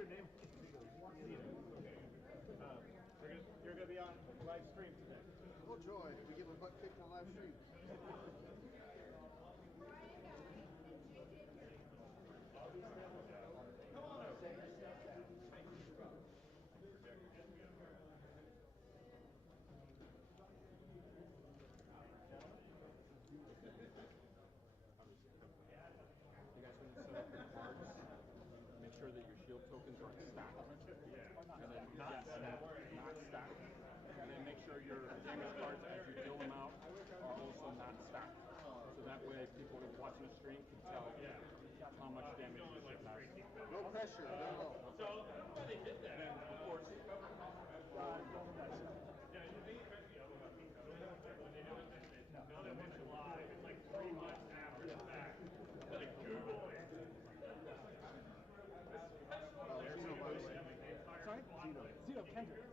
your name? You're going to be on live stream today. Oh joy, we give a butt kick on live stream. You guys want to set up your cards? Make sure that your shield tokens aren't stacked. And then not stacked. And then make sure your damage cards as you deal them out are also not stacked. So that way people watching the stream can tell how much damage your ship has. No pressure, no. So they did that. Then of course Zeno Kendrick.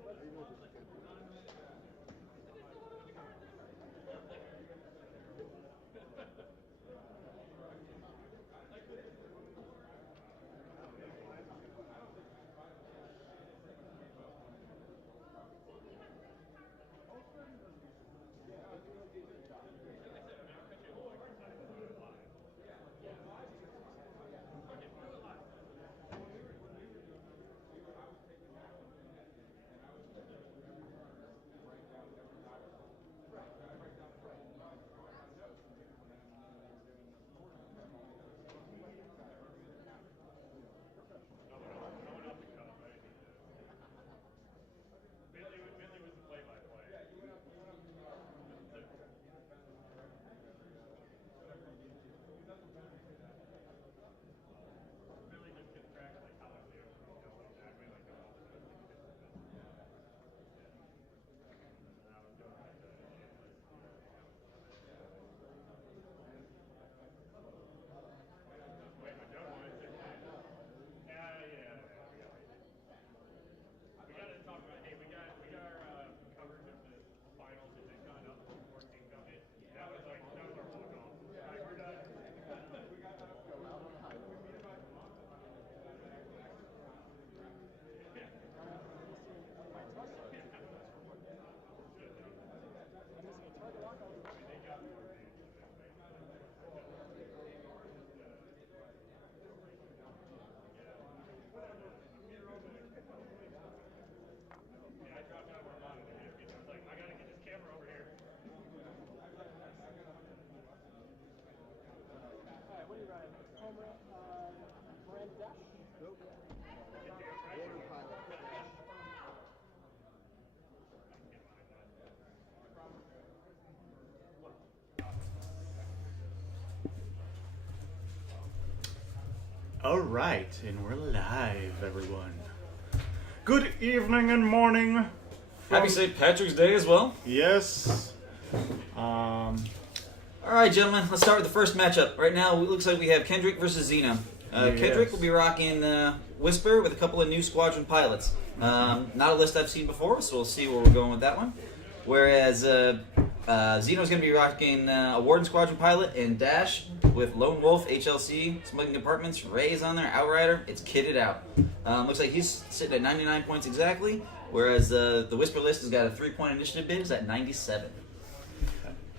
All right, and we're live, everyone. Good evening and morning. Happy St. Patrick's Day as well. Yes. All right, gentlemen, let's start with the first matchup. Right now, it looks like we have Kendrick versus Zeno. Kendrick will be rocking Whisper with a couple of new squadron pilots. Not a list I've seen before, so we'll see where we're going with that one. Whereas Zeno's going to be rocking a Warden Squadron pilot and Dash with Lone Wolf, HLC, Smuggling Departments, Ray's on there, Outrider. It's kitted out. Looks like he's sitting at 99 points exactly, whereas the Whisper list has got a 3-point initiative bid is at 97.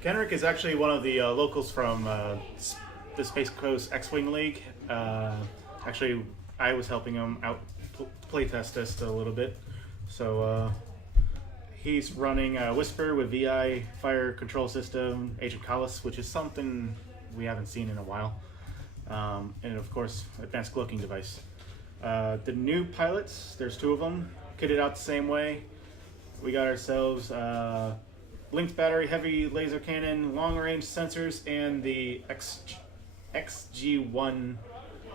Kendrick is actually one of the locals from the Space Coast X-Wing League. Actually, I was helping him out playtest this a little bit. So he's running Whisper with VI, Fire Control System, Agent Collis, which is something we haven't seen in a while. And of course, Advanced Cloaking Device. The new pilots, there's 2 of them, kitted out the same way. We got ourselves linked battery, heavy laser cannon, long-range sensors, and the XG1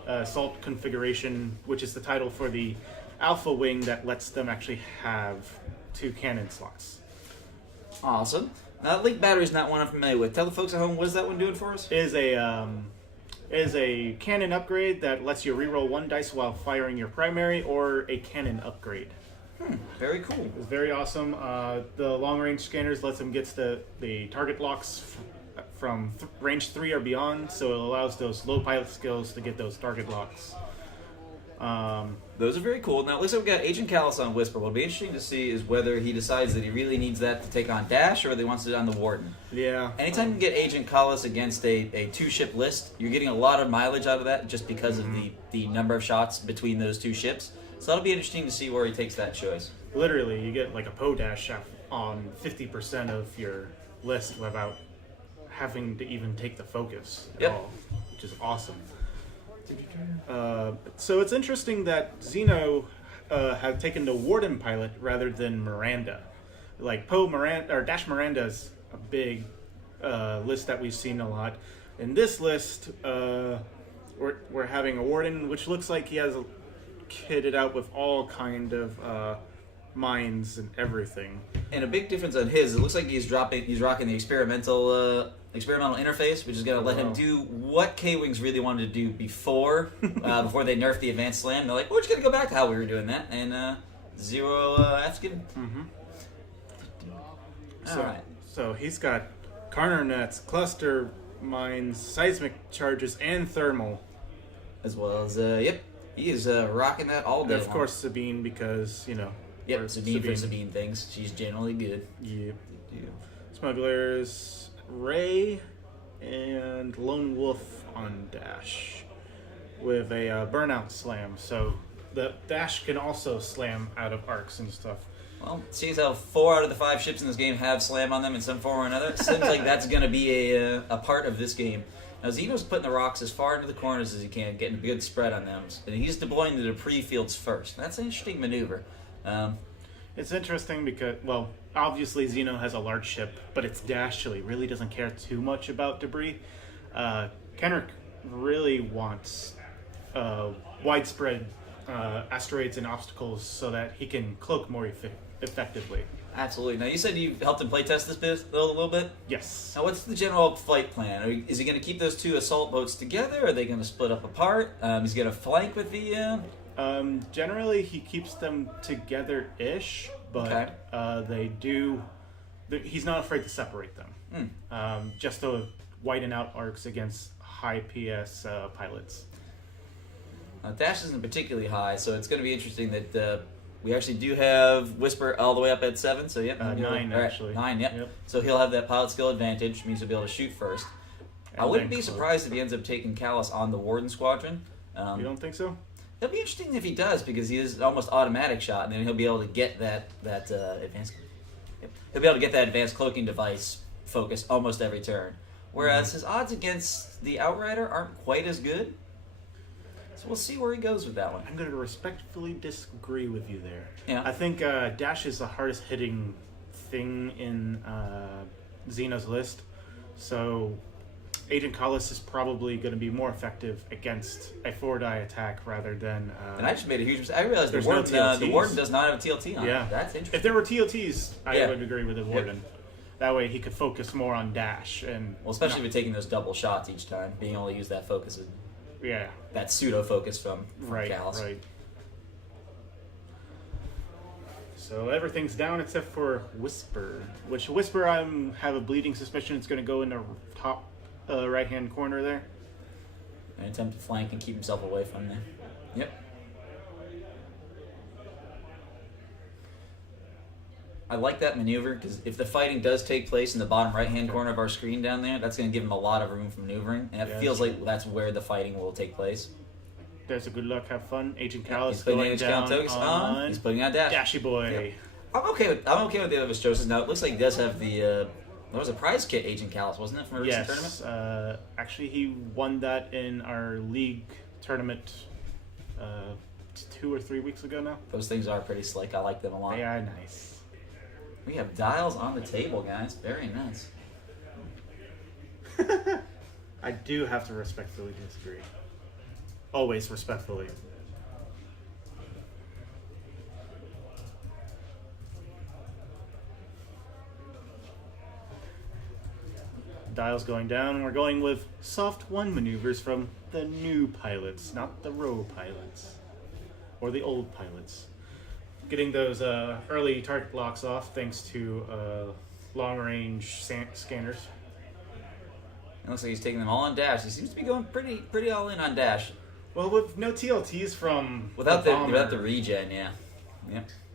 assault configuration, which is the title for the Alpha Wing that lets them actually have 2 cannon slots. Awesome. Now, Link Battery is not one I'm familiar with. Tell the folks at home, what is that one doing for us? It is a cannon upgrade that lets you reroll 1 dice while firing your primary, or a cannon upgrade. Very cool. It's very awesome. The long-range scanners lets them get the target locks from range 3 or beyond, so it allows those low pilot skills to get those target locks. Those are very cool. Now, it looks like we got Agent Callus on Whisper. What'll be interesting to see is whether he decides that he really needs that to take on Dash or whether he wants it on the Warden. Yeah. Anytime you get Agent Callus against a two-ship list, you're getting a lot of mileage out of that just because of the number of shots between those two ships. So that'll be interesting to see where he takes that choice. Literally, you get like a Podash shot on 50% of your list without having to even take the focus at all, which is awesome. So it's interesting that Xeno had taken the Warden pilot rather than Miranda. Like Dash Miranda is a big list that we've seen a lot. In this list, we're having a Warden, which looks like he has kitted out with all kind of mines and everything. And a big difference on his, it looks like he's rocking the experimental interface, which is going to let him do what K-Wings really wanted to do before they nerfed the advanced slam. They're like, we're just going to go back to how we were doing that, and Zero that's given. All right. So he's got Carner nets, cluster mines, seismic charges, and thermal. As well as, he is rocking that all day And of long. course Sabine, because, you know. Yep, Sabine for Sabine things. She's generally good. Yep. Smugglers, Ray, and Lone Wolf on Dash with a burnout slam. So the Dash can also slam out of arcs and stuff. Well, seems how 4 out of the 5 ships in this game have slam on them in some form or another. It seems like that's going to be a part of this game. Now, Xeno's putting the rocks as far into the corners as he can, getting a good spread on them. And he's deploying the debris fields first. That's an interesting maneuver. It's interesting because, well, obviously Xeno has a large ship, but it's Dash, so he really doesn't care too much about debris. Kenrick really wants widespread asteroids and obstacles so that he can cloak more effectively. Absolutely. Now, you said you helped him playtest this bit a little bit? Yes. Now, what's the general flight plan? Is he going to keep those 2 assault boats together? Are they going to split up apart? He's going to flank with the... Generally, he keeps them together-ish, but they do... He's not afraid to separate them. Just to widen out arcs against high PS pilots. Dash isn't particularly high, so it's going to be interesting that we actually do have Whisper all the way up at 7. So, yep. 9, actually. 9, yep. So he'll have that pilot skill advantage, means he'll be able to shoot first. I wouldn't be surprised if he ends up taking Callus on the Warden Squadron. You don't think so? It'll be interesting if he does, because he is almost automatic shot, and then he'll be able to get that advanced. He'll be able to get that advanced cloaking device focused almost every turn. Whereas his odds against the Outrider aren't quite as good. So we'll see where he goes with that one. I'm going to respectfully disagree with you there. Yeah. I think Dash is the hardest hitting thing in Xeno's list. So Agent Callus is probably going to be more effective against a 4-die attack rather than... and I just made a huge mistake. I realized the Warden does not have a TLT on it. That's interesting. If there were TLTs, I would agree with the Warden. That way he could focus more on Dash. And especially with taking those double shots each time, being able to use that focus. Yeah. That pseudo-focus from Callus. Right. So everything's down except for Whisper. Which Whisper, I have a bleeding suspicion it's going to go in the top right-hand corner there. An attempt to flank and keep himself away from there. Yep. I like that maneuver, because if the fighting does take place in the bottom right-hand corner of our screen down there, that's going to give him a lot of room for maneuvering, and it feels like that's where the fighting will take place. There's a good luck, have fun. Agent Callus He's putting going down on... He's putting on Dash. Dashy boy. Yep. I'm okay with the other of his choices. Now, it looks like he does have the... there was a prize kit, Agent Callus, wasn't it, from a recent tournament? Actually, he won that in our league tournament 2 or 3 weeks ago now. Those things are pretty slick. I like them a lot. They are nice. We have dials on the table, guys. Very nice. I do have to respectfully disagree. Always respectfully. Dials going down. We're going with soft 1 maneuvers from the new pilots, not the row pilots. Or the old pilots. Getting those early target locks off thanks to long-range scanners. It looks like he's taking them all on Dash. He seems to be going pretty all in on Dash. Well, with no TLTs from Without bomber, the regen, yeah.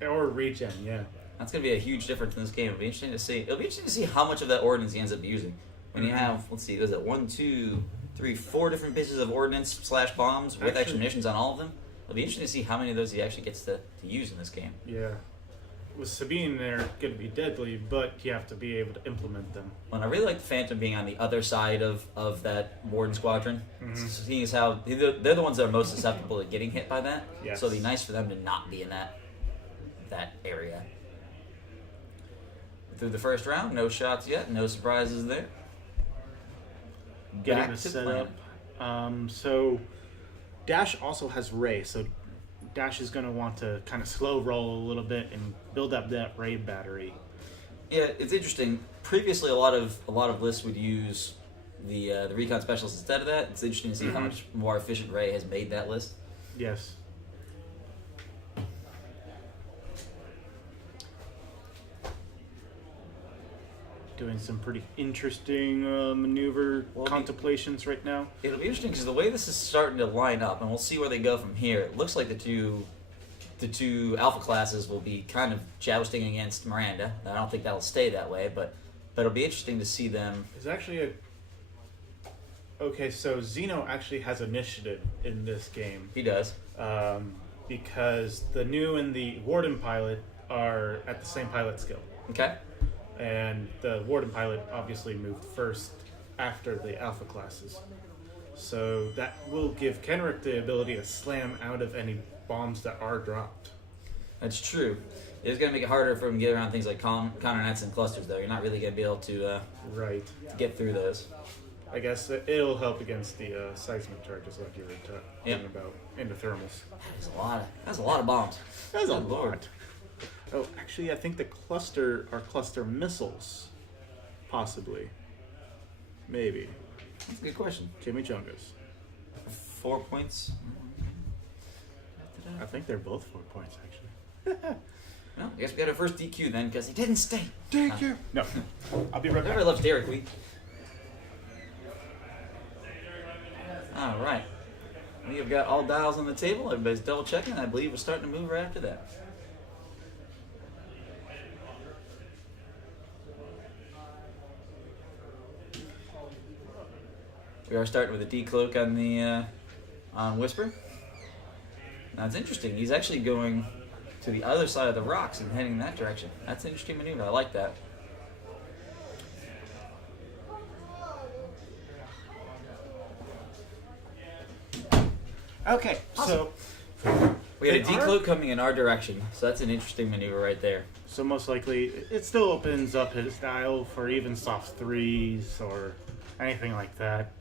or regen, yeah. That's going to be a huge difference in this game. It'll be interesting to see. It'll be interesting to see how much of that ordnance he ends up using. When you have, let's see, was it 1, 2, 3, 4 different pieces of ordnance / bombs with extra munitions on all of them? It'll be interesting to see how many of those he actually gets to use in this game. Yeah. With Sabine, they're going to be deadly, but you have to be able to implement them. Well, I really like the Phantom being on the other side of that Warden Squadron. Seeing as how they're the ones that are most susceptible to getting hit by that. Yes. So it'd be nice for them to not be in that area. Through the first round, no shots yet, no surprises there. Getting Back the to setup. So Dash also has Ray, so Dash is going to want to kind of slow roll a little bit and build up that Ray battery. Yeah, it's interesting. Previously, a lot of lists would use the recon specialist instead of that. It's interesting to see how much more efficient Ray has made that list. Yes. Doing some pretty interesting maneuver contemplations right now. It'll be interesting because the way this is starting to line up, and we'll see where they go from here. It looks like the two alpha classes will be kind of jousting against Miranda. I don't think that'll stay that way, but it'll be interesting to see them. There's actually okay, so Zeno actually has initiative in this game. He does. Because the new and the Warden pilot are at the same pilot skill. Okay. And the Warden pilot obviously moved first after the alpha classes. So that will give Kenrick the ability to slam out of any bombs that are dropped. That's true. It's going to make it harder for him to get around things like counter nets and clusters, though. You're not really going to be able to right. get through those. I guess it'll help against the seismic charges like you were talking about in the thermals. That's a lot of bombs. That's a Good Lord. lot. Oh, actually, I think the cluster are cluster missiles. Possibly. Maybe. That's a good question. Chimichangas. 4 points. I think they're both 4 points, actually. Well, I guess we got our first DQ then, because he didn't stay. DQ! No. I'll be right back. Everybody loves Derek Wheat. All right. We have got all dials on the table. Everybody's double checking. I believe we're starting to move right after that. We are starting with a decloak on the on Whisper. Now it's interesting. He's actually going to the other side of the rocks and heading in that direction. That's an interesting maneuver. I like that. Okay, so we had a decloak coming in our direction, so that's an interesting maneuver right there. So most likely, it still opens up his dial for even soft threes or anything like that.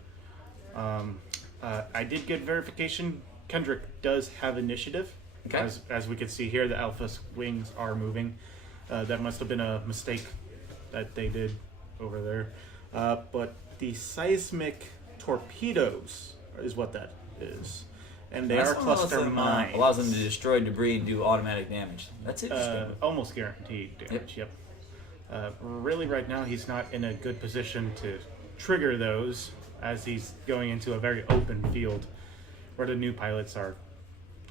I did get verification. Kendrick does have initiative. Okay. As we can see here, the Alpha wings are moving. That must have been a mistake that they did over there. But the seismic torpedoes is what that is. And they are cluster mines. Allows them to destroy debris and do automatic damage. That's interesting. Almost guaranteed damage, yep. Really, right now, he's not in a good position to trigger those as he's going into a very open field where the new pilots are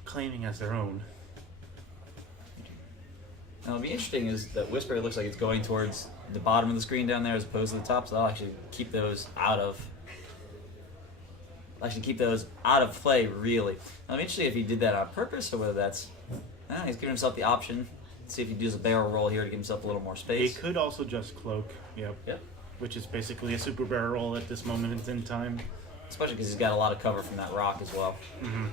claiming as their own. Now, what'll be interesting is that Whisper looks like it's going towards the bottom of the screen down there as opposed to the top, so I'll actually keep those out of play, really. Now, I'm interested if he did that on purpose or whether that's... he's giving himself the option. See if he does a barrel roll here to give himself a little more space. He could also just cloak, yep. Which is basically a super barrel roll at this moment in time. Especially because he's got a lot of cover from that rock as well. Mm-hmm.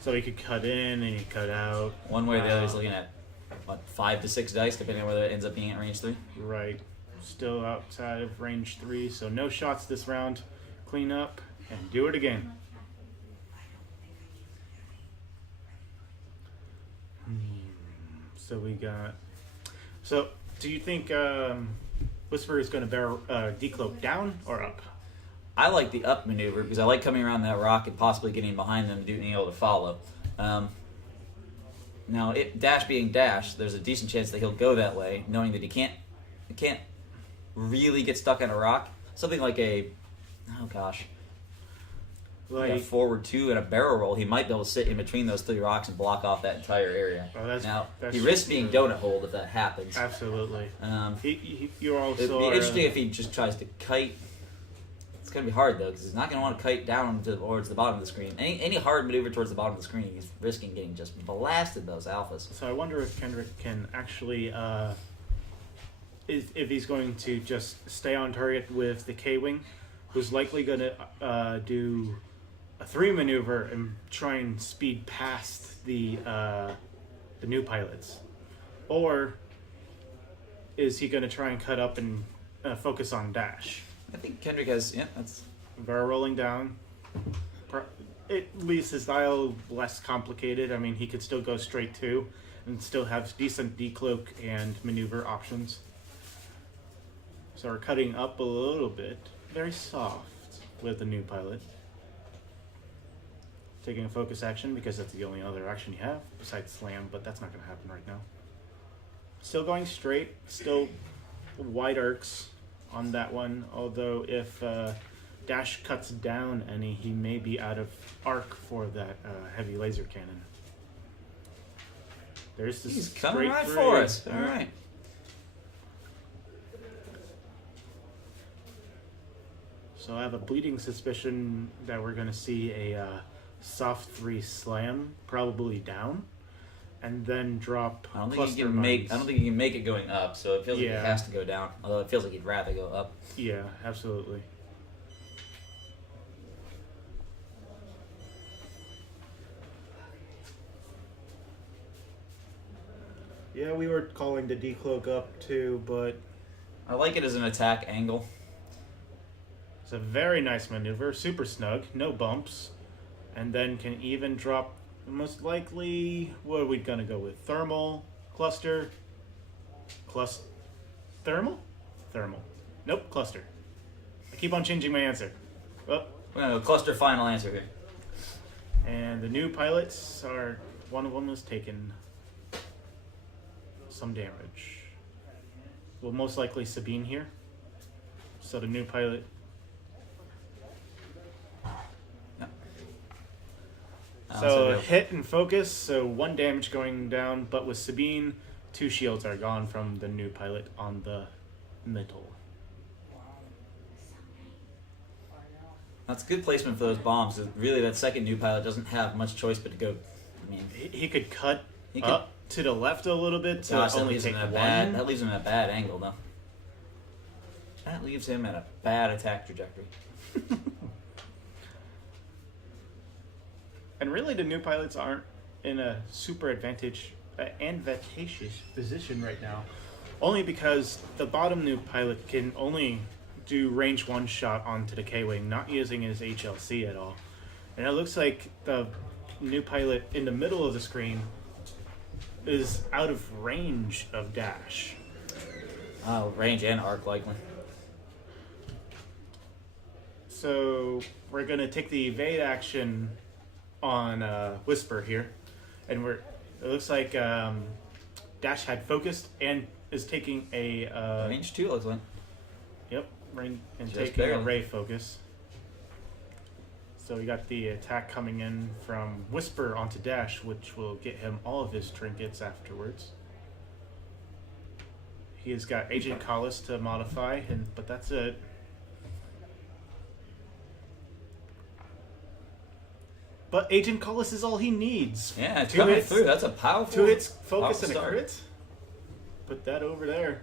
So he could cut in and he cut out. One way or the other, he's looking at, 5 to 6 dice, depending on whether it ends up being at range 3. Right. Still outside of range 3, so no shots this round. Clean up and do it again. So we got... So, do you think Whisper is going to decloak down or up? I like the up maneuver because I like coming around that rock and possibly getting behind them and being able to follow. Now, Dash being Dash, there's a decent chance that he'll go that way, knowing that he can't really get stuck on a rock. Something like a... Oh, gosh. Like, a forward 2 and a barrel roll, he might be able to sit in between those 3 rocks and block off that entire area. Oh, that's he risks being donut hold if that happens. Absolutely. It'd You're also be interesting if he just tries to kite. It's going to be hard, though, because he's not going to want to kite down towards the bottom of the screen. Any hard maneuver towards the bottom of the screen, he's risking getting just blasted those alphas. So I wonder if Kendrick can actually, if he's going to just stay on target with the K-Wing, who's likely going to do a 3 maneuver and try and speed past the new pilots, or is he going to try and cut up and focus on dash? I think Kendrick has, that's... Barrel rolling down. At least his style less complicated. I mean, he could still go straight to and still have decent decloak and maneuver options. So we're cutting up a little bit. Very soft with the new pilot. Taking a focus action because that's the only other action you have besides slam, but that's not going to happen right now. Still going straight. Still wide arcs on that one, although if dash cuts down any, he may be out of arc for that heavy laser cannon. There's this He's coming right through. for us. All right. So I have a bleeding suspicion that we're going to see a soft 3 slam, probably down, and then drop. I don't think he can make it going up, so it feels like he has to go down. Although it feels like he'd rather go up. Yeah, absolutely. Yeah, we were calling the decloak up too, but I like it as an attack angle. it's a very nice maneuver, super snug, no bumps, and then can even drop. Most likely, what are we gonna go with? Thermal, cluster, thermal? Thermal. Nope, cluster. I keep on changing my answer. Oh, We're going to cluster final answer here. and the new pilots are, one of them was taken some damage. Well, most likely Sabine here. So the new pilot. So hit and focus, so 1 damage going down, but with Sabine, 2 shields are gone from the new pilot on the middle. That's good placement for those bombs. Really, that second new pilot doesn't have much choice but to go. I mean, He could cut up to the left a little bit to gosh, only take one. That leaves him in a bad angle, though. That leaves him at a bad attack trajectory. And really, the new pilots aren't in a super advantageous position right now. Only because the bottom new pilot can only do range 1 shot onto the K-Wing, not using his HLC at all. And it looks like the new pilot in the middle of the screen is out of range of dash. Range and arc, likely. So we're going to take the evade action on Whisper here. And it looks like Dash had focused and is taking a... Range 2 looks like. Yep, and Just taking barely. a ray focus. So we got the attack coming in from Whisper onto Dash, which will get him all of his trinkets afterwards. He has got Agent Collis to modify, but that's it. But Agent Collis is all he needs. Yeah, it's 2 coming hits, through. That's a powerful 2 hits, focus, powerful and a start. crit. Put that over there.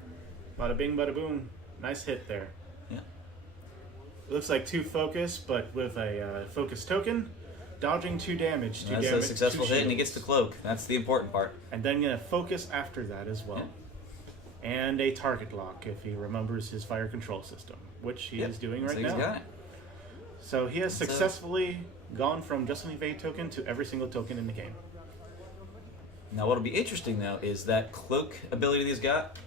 Bada bing, bada boom. Nice hit there. Yeah. It looks like 2 focus, but with a focus token, dodging 2 damage. That's a successful hit, and he gets the cloak. That's the important part. And then gonna focus after that as well. Yeah. And a target lock if he remembers his fire control system, which he is doing right He's now. got it. So he has successfully gone from just an evade token to every single token in the game. Now, what'll be interesting though is that cloak ability that he's got.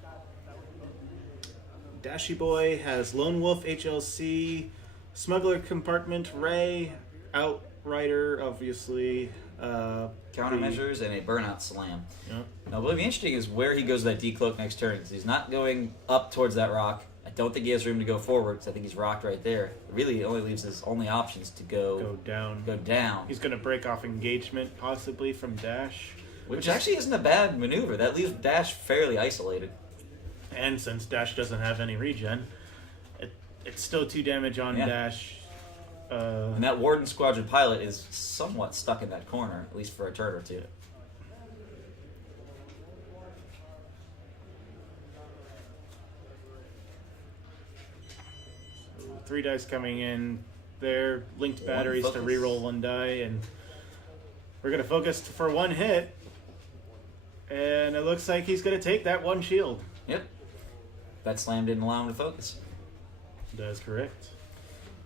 Dashy Boy has Lone Wolf, HLC, Smuggler Compartment, Ray, Outrider, obviously. Countermeasures and a burnout slam. Yeah. Now, what'll be interesting is where he goes with that decloak next turn. 'Cause he's not going up towards that rock, don't think he has room to go forward because I think he's rocked right there. It really only leaves his only options to Go down. Go down. He's going to break off engagement, possibly, from Dash. Which actually isn't a bad maneuver. That leaves Dash fairly isolated. And since Dash doesn't have any regen, it's still 2 damage on Dash. And that Warden Squadron pilot is somewhat stuck in that corner, at least for a turn or two. So 3 dice coming in there, linked batteries to reroll 1 die, and we're going to focus for 1 hit. And it looks like he's going to take that 1 shield. Yep. That slam didn't allow him to focus. That's correct.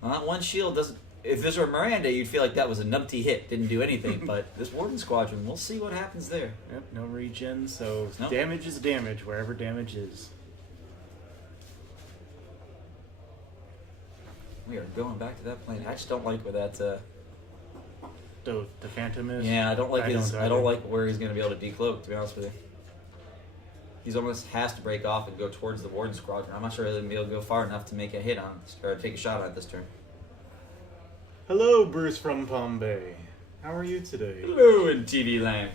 Well, that 1 shield doesn't... If this were Miranda, you'd feel like that was a numpty hit. Didn't do anything. But this Warden Squadron, we'll see what happens there. Yep, no regen, so Nope. damage is damage, wherever damage is. We are going back to that plane. I just don't like where that... The Phantom is? Yeah, I don't like his... I either. don't like where he's going to be able to decloak, to be honest with you. He's almost has to break off and go towards the Warden Squadron. I'm not sure he'll be able to go far enough to make a hit on... Or take a shot on it this turn. Hello, Bruce from Palm Bay. How are you today? Hello in TV land.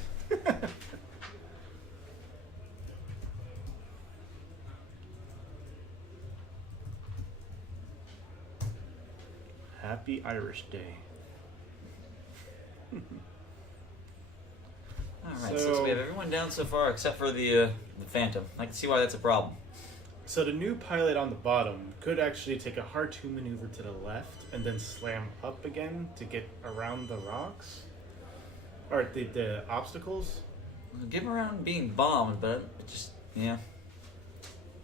Happy Irish Day. Alright, so we have everyone down so far except for the Phantom. I can see why that's a problem. So the new pilot on the bottom could actually take a hard 2 maneuver to the left and then slam up again to get around the rocks. Or the obstacles. Give him around being bombed, but it just, yeah.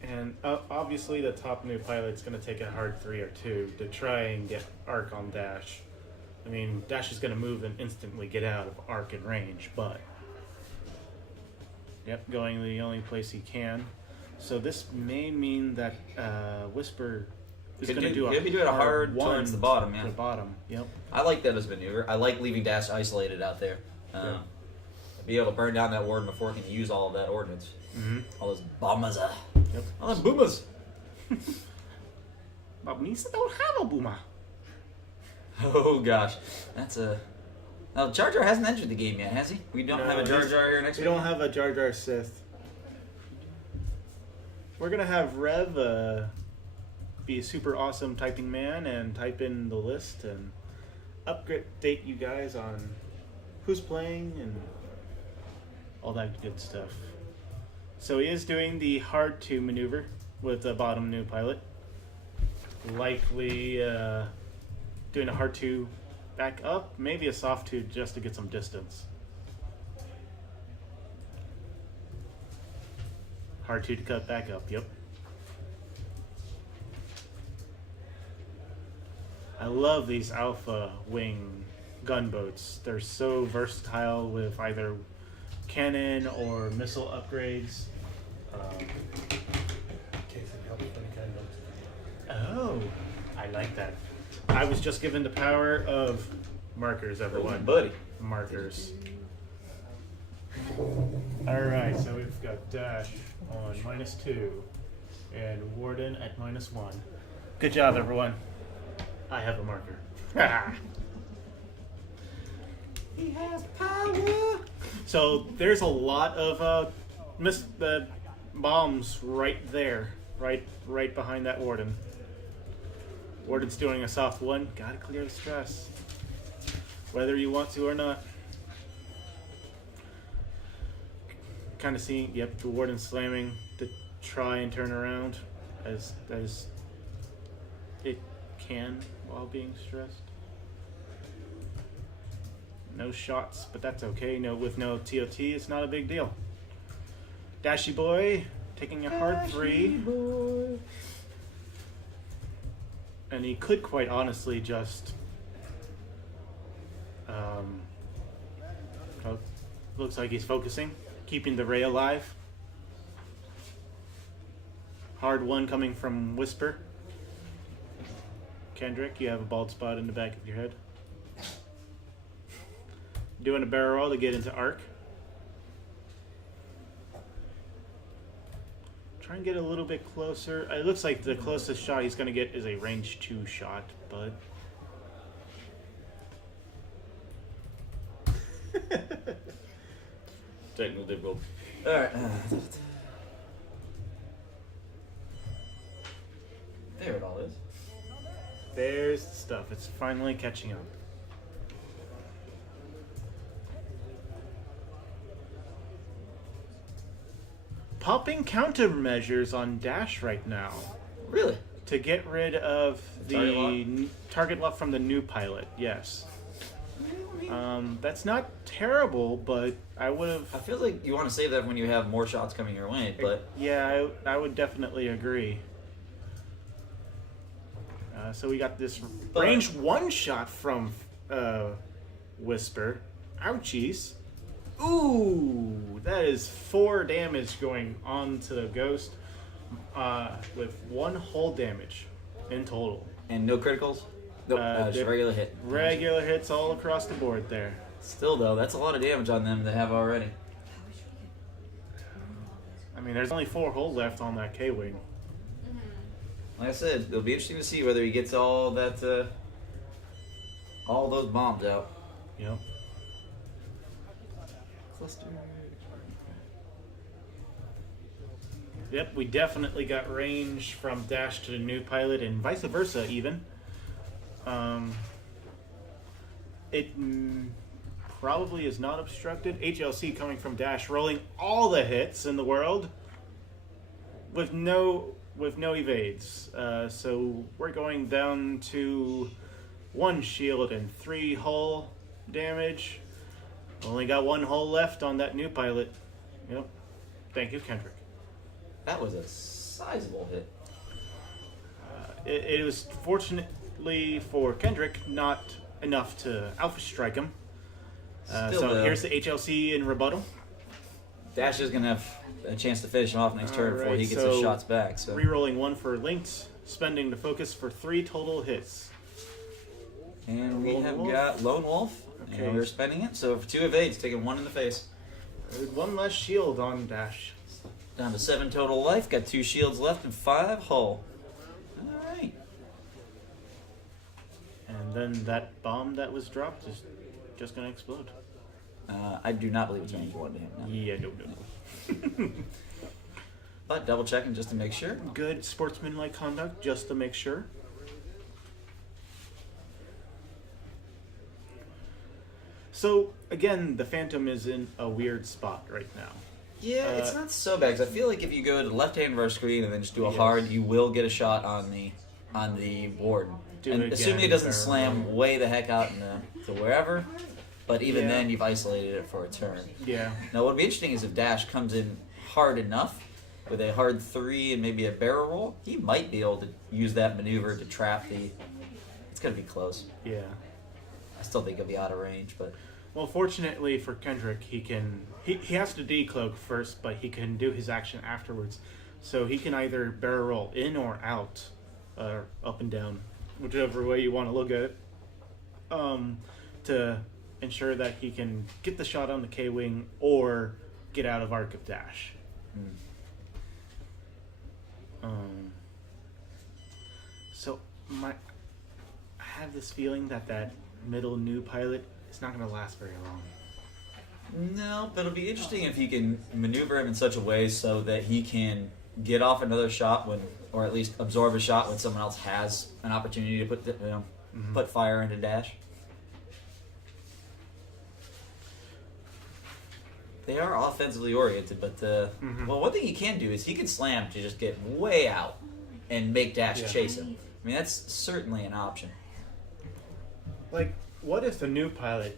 And obviously the top new pilot's going to take a hard 3 or 2 to try and get arc on Dash. I mean, Dash is going to move and instantly get out of arc and range, but... Yep, going the only place he can. So this may mean that Whisper is going to do a hard one towards the bottom, yeah. To the bottom, yep. I like that as a maneuver. I like leaving Dash isolated out there. Be able to burn down that warden before he can use all of that ordnance. Mm-hmm. All those bombers. Yep. All them boomers. But Nisa don't have a boomer. Oh gosh, that's a. Now Jar Jar hasn't entered the game yet, has he? We don't have a Jar Jar here next week. We don't have a Jar Jar Sith. We're gonna have Rev be a super awesome typing man and type in the list and update you guys on who's playing and all that good stuff. So he is doing the hard 2 maneuver with the bottom new pilot. Likely doing a hard 2 back up, maybe a soft 2 just to get some distance. Hard 2 to cut back up, yep. I love these Alpha Wing gunboats. They're so versatile with either cannon or missile upgrades. Oh, I like that. I was just given the power of markers, everyone. Oh, buddy. Markers. Alright, so we've got Dash on -2 and Warden at -1. Good job, everyone. I have a marker. He has power. So there's a lot of bombs right there, right behind that Warden. Warden's doing a soft 1. Gotta clear the stress, whether you want to or not. Kind of seeing, yep, the Warden slamming to try and turn around as it can while being stressed. No shots, but that's okay. With no TOT, it's not a big deal. Dashy boy taking a hard 3. Boy. And he could quite honestly just looks like he's focusing, keeping the ray alive. Hard 1 coming from Whisper. Kendrick, you have a bald spot in the back of your head. Doing a barrel roll to get into arc. try and get a little bit closer. It looks like the closest shot he's going to get is a range 2 shot, but... Technical difficult. Alright. There it all is. There's the stuff. It's finally catching up. Popping countermeasures on Dash right now Really? to get rid of Target lock? the target lock from the new pilot. Yes. That's not terrible, but I would I have. feel like you want to save that when you have more shots coming your way, but Yeah, I would definitely agree. So we got this range 1 shot from Whisper. Ouchies. Ooh, that is 4 damage going on to the ghost with 1 whole damage in total. and no criticals. Nope, just regular hit. Regular hits all across the board there. Still though, that's a lot of damage on them to have already. I mean, there's only 4 hull left on that K-Wing. Like I said, it'll be interesting to see whether he gets all that, all those bombs out. Yep. Cluster. Yep, we definitely got range from Dash to the new pilot and vice versa even. It probably is not obstructed. HLC coming from Dash, rolling all the hits in the world with no evades. So we're going down to 1 shield and 3 hull damage. Only got 1 hull left on that new pilot. Yep. Thank you, Kendrick. That was a sizable hit. It was fortunately for Kendrick not enough to alpha strike him. Still, So though, here's the HLC in rebuttal. Dash is gonna have a chance to finish him off next turn before he Alright, gets so his shots back. So Rerolling 1 for Linked, spending the focus for 3 total hits. and we Lone have Wolf? got Lone Wolf, Okay. and we're spending it. So for 2 evades, taking 1 in the face. 1 less shield on Dash. Down to 7 total life. Got 2 shields left and 5 hull. All right. And then that bomb that was dropped is just going to explode. I do not believe it's range 1 to him now. Yeah, no. But double checking just to make sure. Good sportsmanlike conduct, just to make sure. So, again, the Phantom is in a weird spot right now. Yeah, it's not so bad. 'Cause I feel like if you go to the left-hand verse screen and then just do a Yes. hard, you will get a shot on the board. Do And it assuming again, it doesn't very slam well. way the heck out to wherever. But even Yeah. then, you've isolated it for a turn. Yeah. Now, what'd be interesting is if Dash comes in hard enough with a hard 3 and maybe a barrel roll, he might be able to use that maneuver to trap the. It's gonna be close. Yeah. I still think he'll be out of range, but Well, fortunately for Kendrick, he has to decloak first, but he can do his action afterwards. So he can either barrel roll in or out, or up and down, whichever way you want to look at it, to ensure that he can get the shot on the K-Wing or get out of arc of Dash. So I have this feeling that middle new pilot is not going to last very long. no. But it'll be interesting if you can maneuver him in such a way so that he can get off another shot when, or at least absorb a shot when someone else has an opportunity to put fire into Dash. They are offensively oriented, but well, one thing he can do is he can slam to just get way out and make Dash Yeah. chase him. I mean, that's certainly an option. Like, what if the new pilot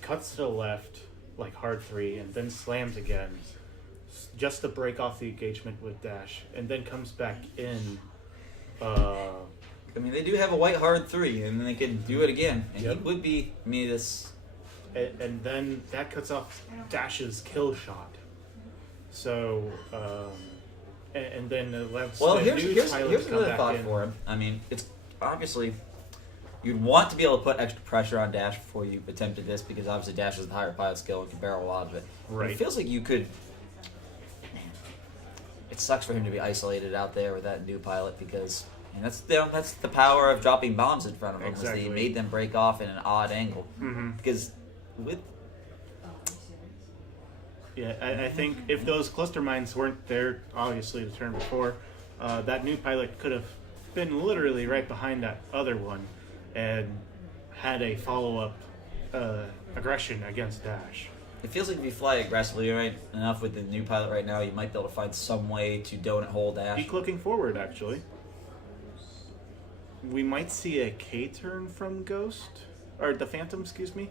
cuts to the left, like hard 3, and then slams again, just to break off the engagement with Dash, and then comes back in? I mean, they do have a white hard 3, and then they can do it again, and Yep. he would be. I mean, this. And then that cuts off Dash's kill shot. So, and then the left. Well, the here's new pilot come another back thought in. for him. I mean, it's obviously you'd want to be able to put extra pressure on Dash before you attempted this, because obviously Dash has the higher pilot skill and can barrel a lot of it. But Right. it feels like you could. sucks for him to be isolated out there with that new pilot because that's the power of dropping bombs in front of him. Exactly. Is that he made them break off in an odd angle. Because with Yeah, I think if those cluster mines weren't there, obviously, the turn before, that new pilot could have been literally right behind that other one and had a follow-up aggression against Dash. it feels like if you fly aggressively right enough with the new pilot right now, you might be able to find some way to donut hole Dash. Peek looking forward, actually. We might see a K-turn from Ghost, or the Phantom, excuse me.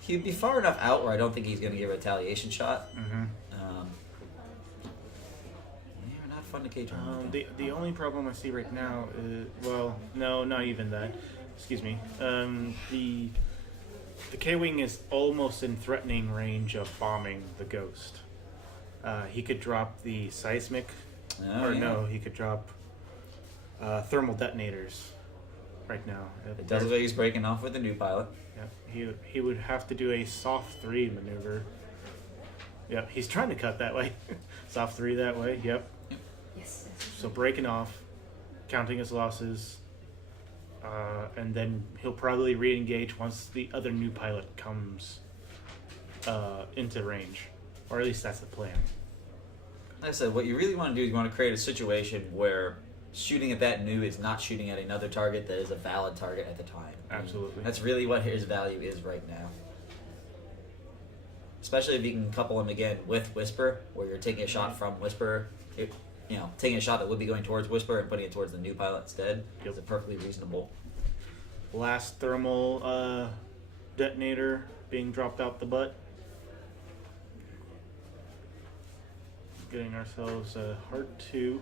He'd be far enough out where I don't think he's going to get a retaliation shot. Yeah, not fun to K-turn. The only problem I see right now is, well, no, not even that. Excuse me. The K-Wing is almost in threatening range of bombing the Ghost. He could drop the seismic, he could drop thermal detonators right now. It does look like he's breaking off with the new pilot. Yeah, he would have to do a soft 3 maneuver. Yep, he's trying to cut that way. Soft 3 that way, yep. So breaking off, counting his losses, and then he'll probably re-engage once the other new pilot comes into range. Or at least that's the plan. Like I said, what you really want to do is you want to create a situation where shooting at that new is not shooting at another target that is a valid target at the time. Absolutely. That's really what his value is right now. Especially if you can couple him again with Whisper, where you're taking a shot from Whisper, taking a shot that would be going towards Whisper and putting it towards the new pilot instead. It's a perfectly reasonable. Last thermal detonator being dropped out the butt. Getting ourselves a hard 2,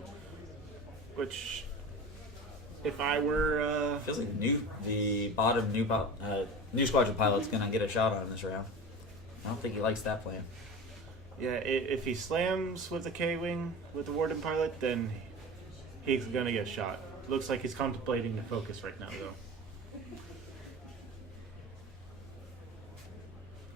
which, if I were Feels like the bottom new squadron pilot's gonna get a shot on him this round. I don't think he likes that plan. yeah, if he slams with the K-Wing with the Warden pilot, then he's gonna get shot. Looks like he's contemplating the focus right now, though.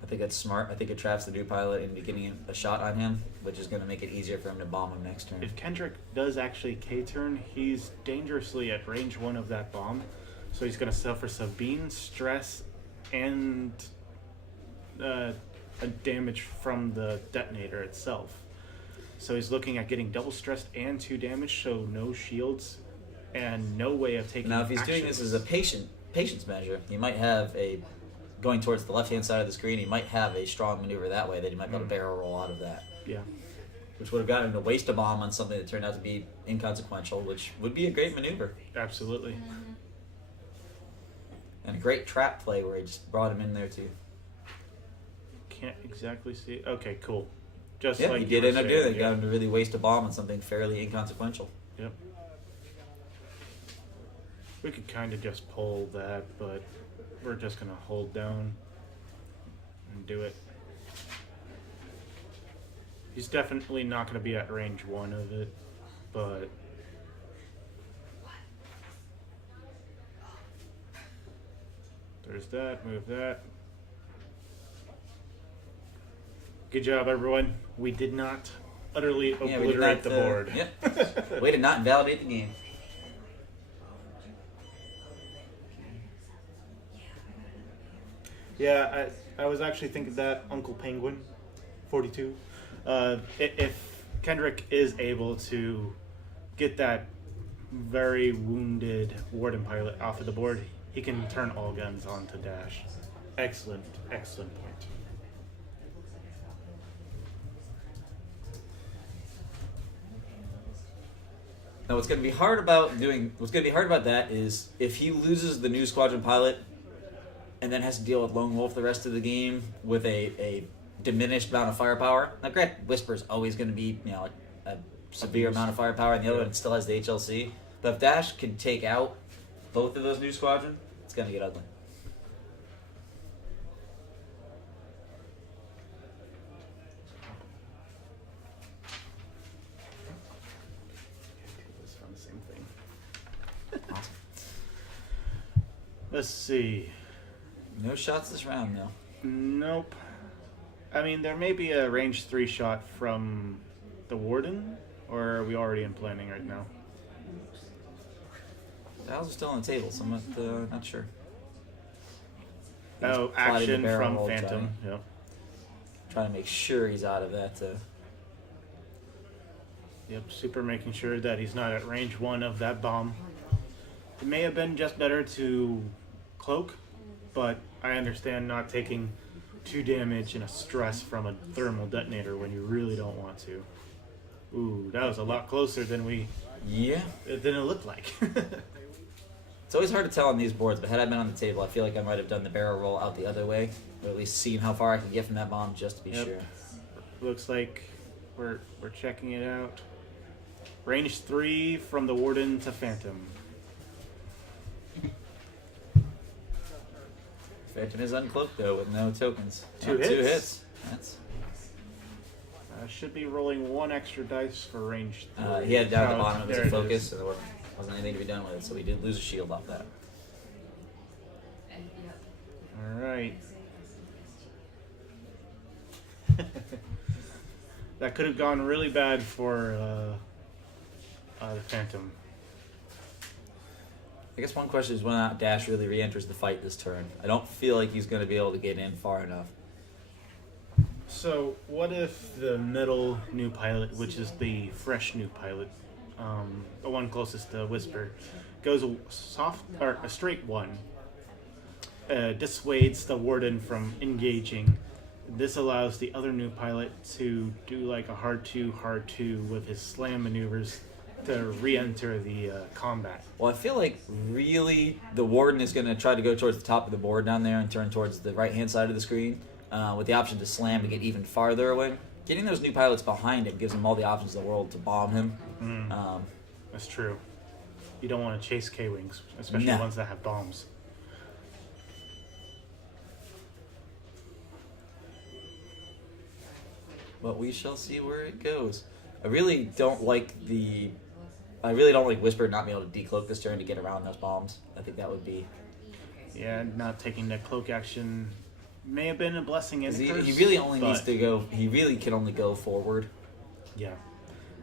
I think that's smart. I think it traps the new pilot into getting a shot on him, which is going to make it easier for him to bomb him next turn. If Kendrick does actually K-turn, he's dangerously at range 1 of that bomb, so he's gonna suffer Sabine stress and a damage from the detonator itself. So he's looking at getting double stressed and 2 damage, so no shields and no way of taking. Now, if he's doing this as a patience measure, he might have going towards the left-hand side of the screen, he might have a strong maneuver that way that he might be able to barrel roll out of that. Yeah. Which would have gotten him to waste a bomb on something that turned out to be inconsequential, which would be a great maneuver. Absolutely. And a great trap play where he just brought him in there too. Can't exactly see. Okay, cool. Just Yeah, like he you did were end up saying, doing it. yeah. Got him to really waste a bomb on something fairly inconsequential. Yep. We could kind of just pull that, but we're just gonna hold down and do it. He's definitely not gonna be at range 1 of it, but there's that. Move that. Good job, everyone. We did not utterly Yeah, we did obliterate not, the board. Yep. Way to not invalidate the game. Yeah, I was actually thinking that Uncle Penguin, 42. If Kendrick is able to get that very wounded Warden pilot off of the board, he can turn all guns onto Dash. Excellent, excellent point. Now, what's going to be hard about that is if he loses the new squadron pilot and then has to deal with Lone Wolf the rest of the game with a diminished amount of firepower. Now, granted, Whisper's always going to be a severe amount of firepower, and the other one still has the HLC. But if Dash can take out both of those new squadron, it's going to get ugly. Let's find the same thing. Awesome. Let's see. No shots this round, though. Nope. I mean, there may be a range 3 shot from the Warden, Or are we already in planning right now? Dials are still on the table, so I'm not sure. Oh, He's plotting the action barrel from roll, Phantom. Yep. Trying to make sure he's out of that. Yep, Super making sure that he's not at range 1 of that bomb. It may have been just better to cloak, but I understand not taking 2 damage and a stress from a thermal detonator when you really don't want to. Ooh, that was a lot closer than it looked like. It's always hard to tell on these boards, but had I been on the table, I feel like I might have done the barrel roll out the other way, or at least seen how far I could get from that bomb just to be sure. Looks like we're checking it out. Range 3 from the Warden to Phantom. Phantom is uncloaked though with no tokens. 2 hits. 2 hits. That's Should be rolling 1 extra dice for range 3. he had down at the bottom of there his it focus, is. so there wasn't anything to be done with it, so he did lose a shield off that. Alright. That could have gone really bad for the Phantom. I guess one question is whether or not Dash really re-enters the fight this turn. I don't feel like he's going to be able to get in far enough. So, what if the middle new pilot, which is the fresh new pilot, the one closest to Whisper, goes a straight 1, dissuades the Warden from engaging. This allows the other new pilot to do like a hard 2 with his slam maneuvers to re-enter the combat. Well, I feel like really the Warden is going to try to go towards the top of the board down there and turn towards the right-hand side of the screen with the option to slam to get even farther away. Getting those new pilots behind him gives him all the options in the world to bomb him. That's true. You don't want to chase K-Wings, especially ones that have bombs. But we shall see where it goes. I really don't like Whisper not being able to decloak this turn to get around those bombs. I think that would be... Yeah, not taking the cloak action may have been a blessing in he really only needs to go... He really can only go forward. Yeah.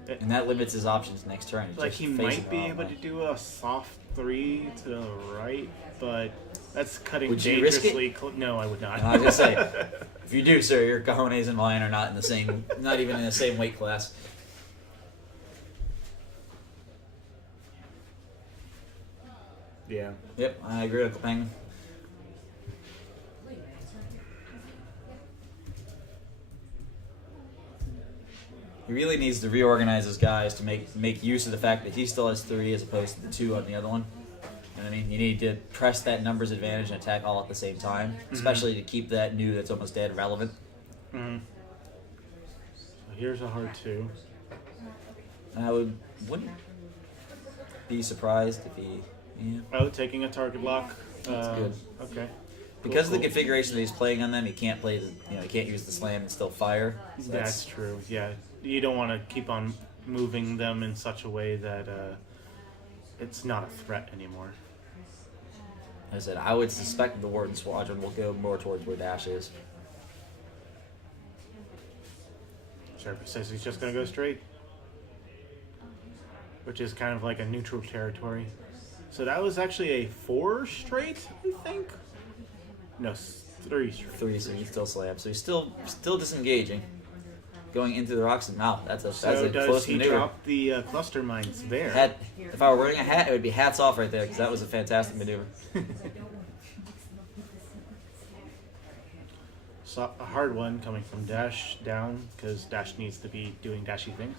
And that limits his options next turn. Like he might be able to do a soft 3 to the right, but that's cutting Would you risk dangerously close. No, I would not. I was going to say, if you do, sir, your cojones and mine are not in the same... Not even in the same weight class. Yeah. Yep, I agree with the Penguin. He really needs to reorganize his guys to make use of the fact that he still has 3 as opposed to the 2 on the other one. And I mean, you need to press that numbers advantage and attack all at the same time, especially to keep that new that's almost dead relevant. So here's a hard 2. I wouldn't be surprised if he... Yeah. Oh, taking a target lock. That's good. Okay. Because of the configuration that he's playing on them, he can't play he can't use the slam and still fire. So That's true. Yeah, you don't want to keep on moving them in such a way that it's not a threat anymore. As I said, I would suspect the Warden Squadron will go more towards where Dash is. Sharper says he's just going to go straight, which is kind of like a neutral territory. So that was actually a 4 straight, I think? No, 3 straight. 3, so he still slams. So he's still disengaging. Going into the rocks, and wow, that's a So close does he maneuver. drop the cluster mines there? If I were wearing a hat, it would be hats off right there, because that was a fantastic maneuver. So a hard one coming from Dash down, because Dash needs to be doing dashy things.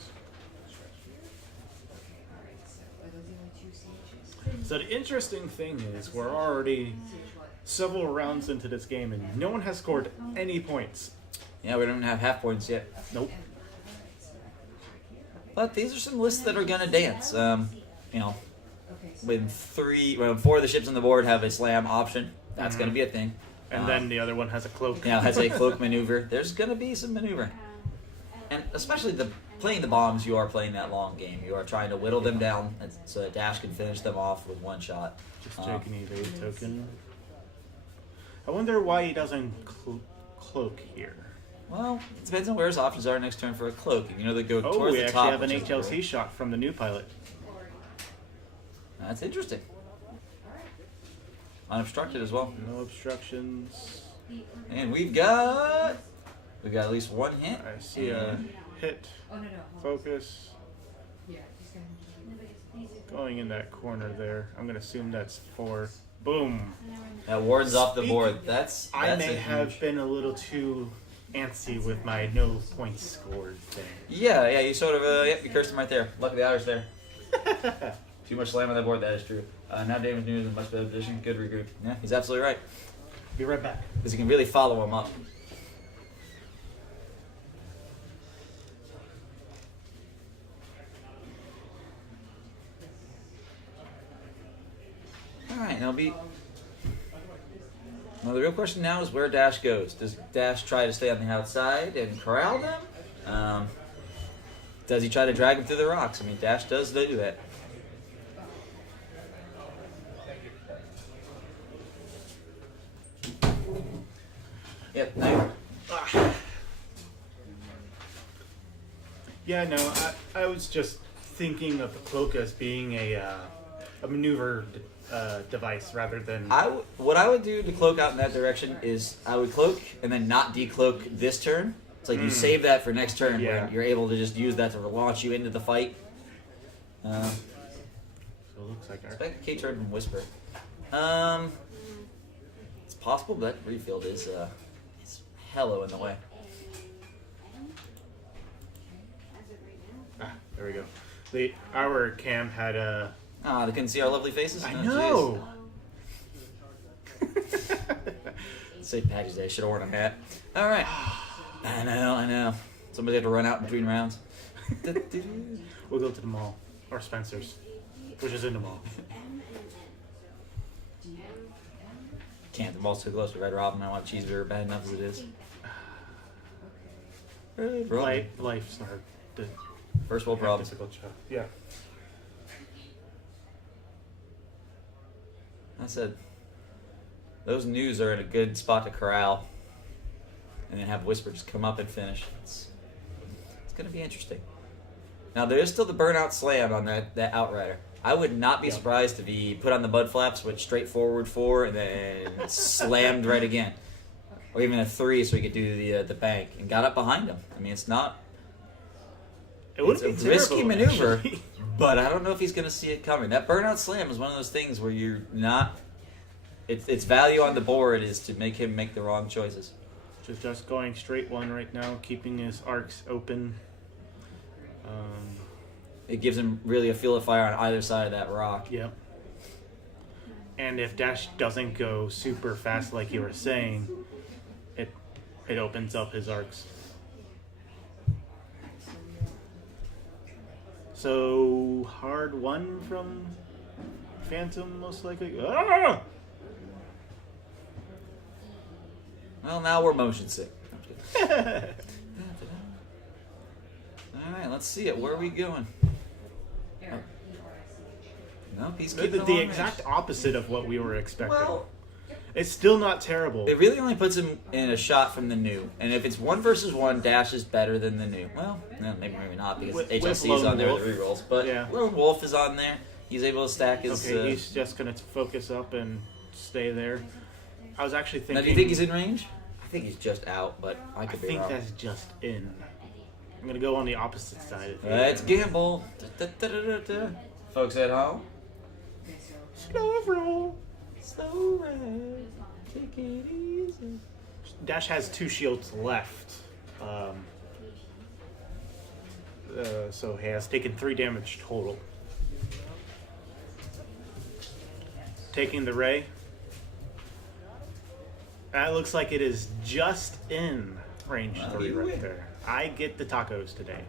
So the interesting thing is we're already several rounds into this game and no one has scored any points. Yeah, we don't even have half points yet. Nope. But these are some lists that are gonna dance. When 4 of the ships on the board have a slam option, that's gonna be a thing. And then the other one has a cloak. Yeah, has a cloak maneuver. There's gonna be some maneuver, and especially playing the bombs. You are playing that long game. You are trying to whittle them down so that Dash can finish them off with one shot. Just taking an evade token. I wonder why he doesn't cloak here. Well, it depends on where his options are next turn for a cloak. You know, they go Oh, towards we the actually top. have an which is HLC great. shot from the new pilot. That's interesting. Unobstructed as well. No obstructions. And we got at least one hit. I see a hit. Focus. Going in that corner there. I'm going to assume that's 4. Boom. That wardens off the board. That's I may a have huge... been a little too antsy with my no points scored thing. Yeah, you sort of, yep, you cursed him right there. Luck of the Irish there. Too much slam on that board, that is true. Now Damon's News in a much better position. Good regroup. Yeah, he's absolutely right. Be right back. Because he can really follow him up. Alright, now well, the real question now is where Dash goes. Does Dash try to stay on the outside and corral them? Does he try to drag them through the rocks? I mean, Dash does do that. Yep, now. Yeah, no, I was just thinking of the cloak as being a maneuver device rather than... What I would do to cloak out in that direction is I would cloak and then not decloak this turn. It's like you save that for next turn Yeah. where you're able to just use that to launch you into the fight. So it looks like our... Expect a K turn from Whisper. It's possible, but that refield is it's hello in the way. Ah, there we go. Our cam had a... Ah, they couldn't see our lovely faces? I Oh, know! jeez. St. Patrick's Day. Should have worn a hat. All right. I know. Somebody had to run out between rounds. We'll go to the mall. Or Spencer's. Which is in the mall. Can't. The mall's too close to Red Robin. I want a cheeseburger bad enough as it is. Life's not the First world problems. difficult job. Yeah. I said, those news are in a good spot to corral, and then have Whisper just come up and finish. It's going to be interesting. Now there is still the burnout slam on that outrider. I would not be surprised if he put on the bud flaps, went straight forward 4, and then slammed right again, or even a 3, so he could do the bank and got up behind him. I mean, it's not. It's a risky maneuver, actually. but I don't know if he's going to see it coming. That burnout slam is one of those things where you're not... Its value on the board is to make him make the wrong choices. Just going straight 1 right now, keeping his arcs open. It gives him really a field of fire on either side of that rock. Yep. And if Dash doesn't go super fast like you were saying, it opens up his arcs. So, hard 1 from Phantom, most likely. Ah! Well, now we're motion sick. Alright, let's see it. Where are we going? Oh. Nope, he's keeping The long exact range. opposite of what we were expecting. Well, It's still not terrible. it really only puts him in a shot from the new. And if it's 1 versus 1, Dash is better than the new. Well, no, maybe not because With HLC is Lone on there Wolf. with the rerolls. But Yeah. Lone Wolf is on there. He's able to stack his... Okay, he's just going to focus up and stay there. I was actually thinking... Now, do you think he's in range? I think he's just out, but I I could be think wrong. that's just in. I'm going to go on the opposite side of it. Let's gamble. Da-da-da-da-da. Folks at home. Slow roll. Slow ride. Take it easy. Dash has 2 shields left. So he has taken 3 damage total. Taking the ray. That looks like it is just in range Well, 3 you right win. there. I get the tacos today.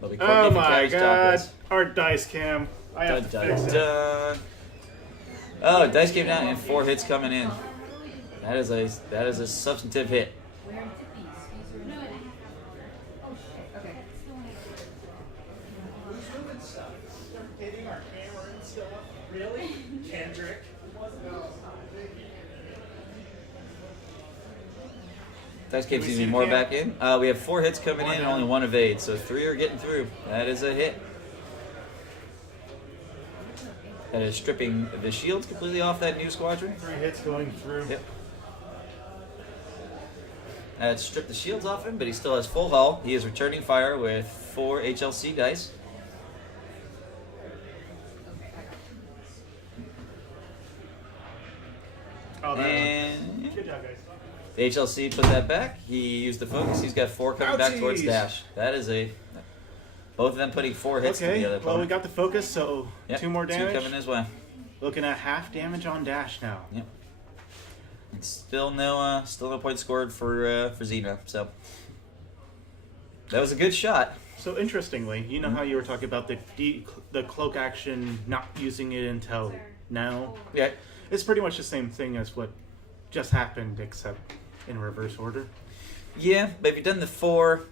They'll be Oh quick if he my carries god. tacos. Our dice cam. I have to Dun, fix dun, it. dun. Oh, dice came down and 4 hits coming in. That is a substantive hit. Really? Kendrick? Dice Cave we seems see to be the more cam? back in. We have 4 hits coming One in, down. only 1 evade, so 3 are getting through. That is a hit. That is stripping the shields completely off that new squadron. 3 hits going through. Yep. That stripped the shields off him, but he still has full hull. He is returning fire with 4 HLC dice. Oh, that And Good job, guys. the HLC put that back. He used the focus. He's got 4 coming back towards Ouchies. dash. That is a... Both of them putting 4 hits to Okay, the other well, we opponent. got the focus, so Yep, 2 more 2 damage. coming his way. Looking at half damage on dash now. Yep. It's still no point scored for Xena. So that was a good shot. So interestingly, you know how you were talking about the cloak action, not using it until now? Yeah. It's pretty much the same thing as what just happened, except in reverse order. Yeah, but if you've done the 4,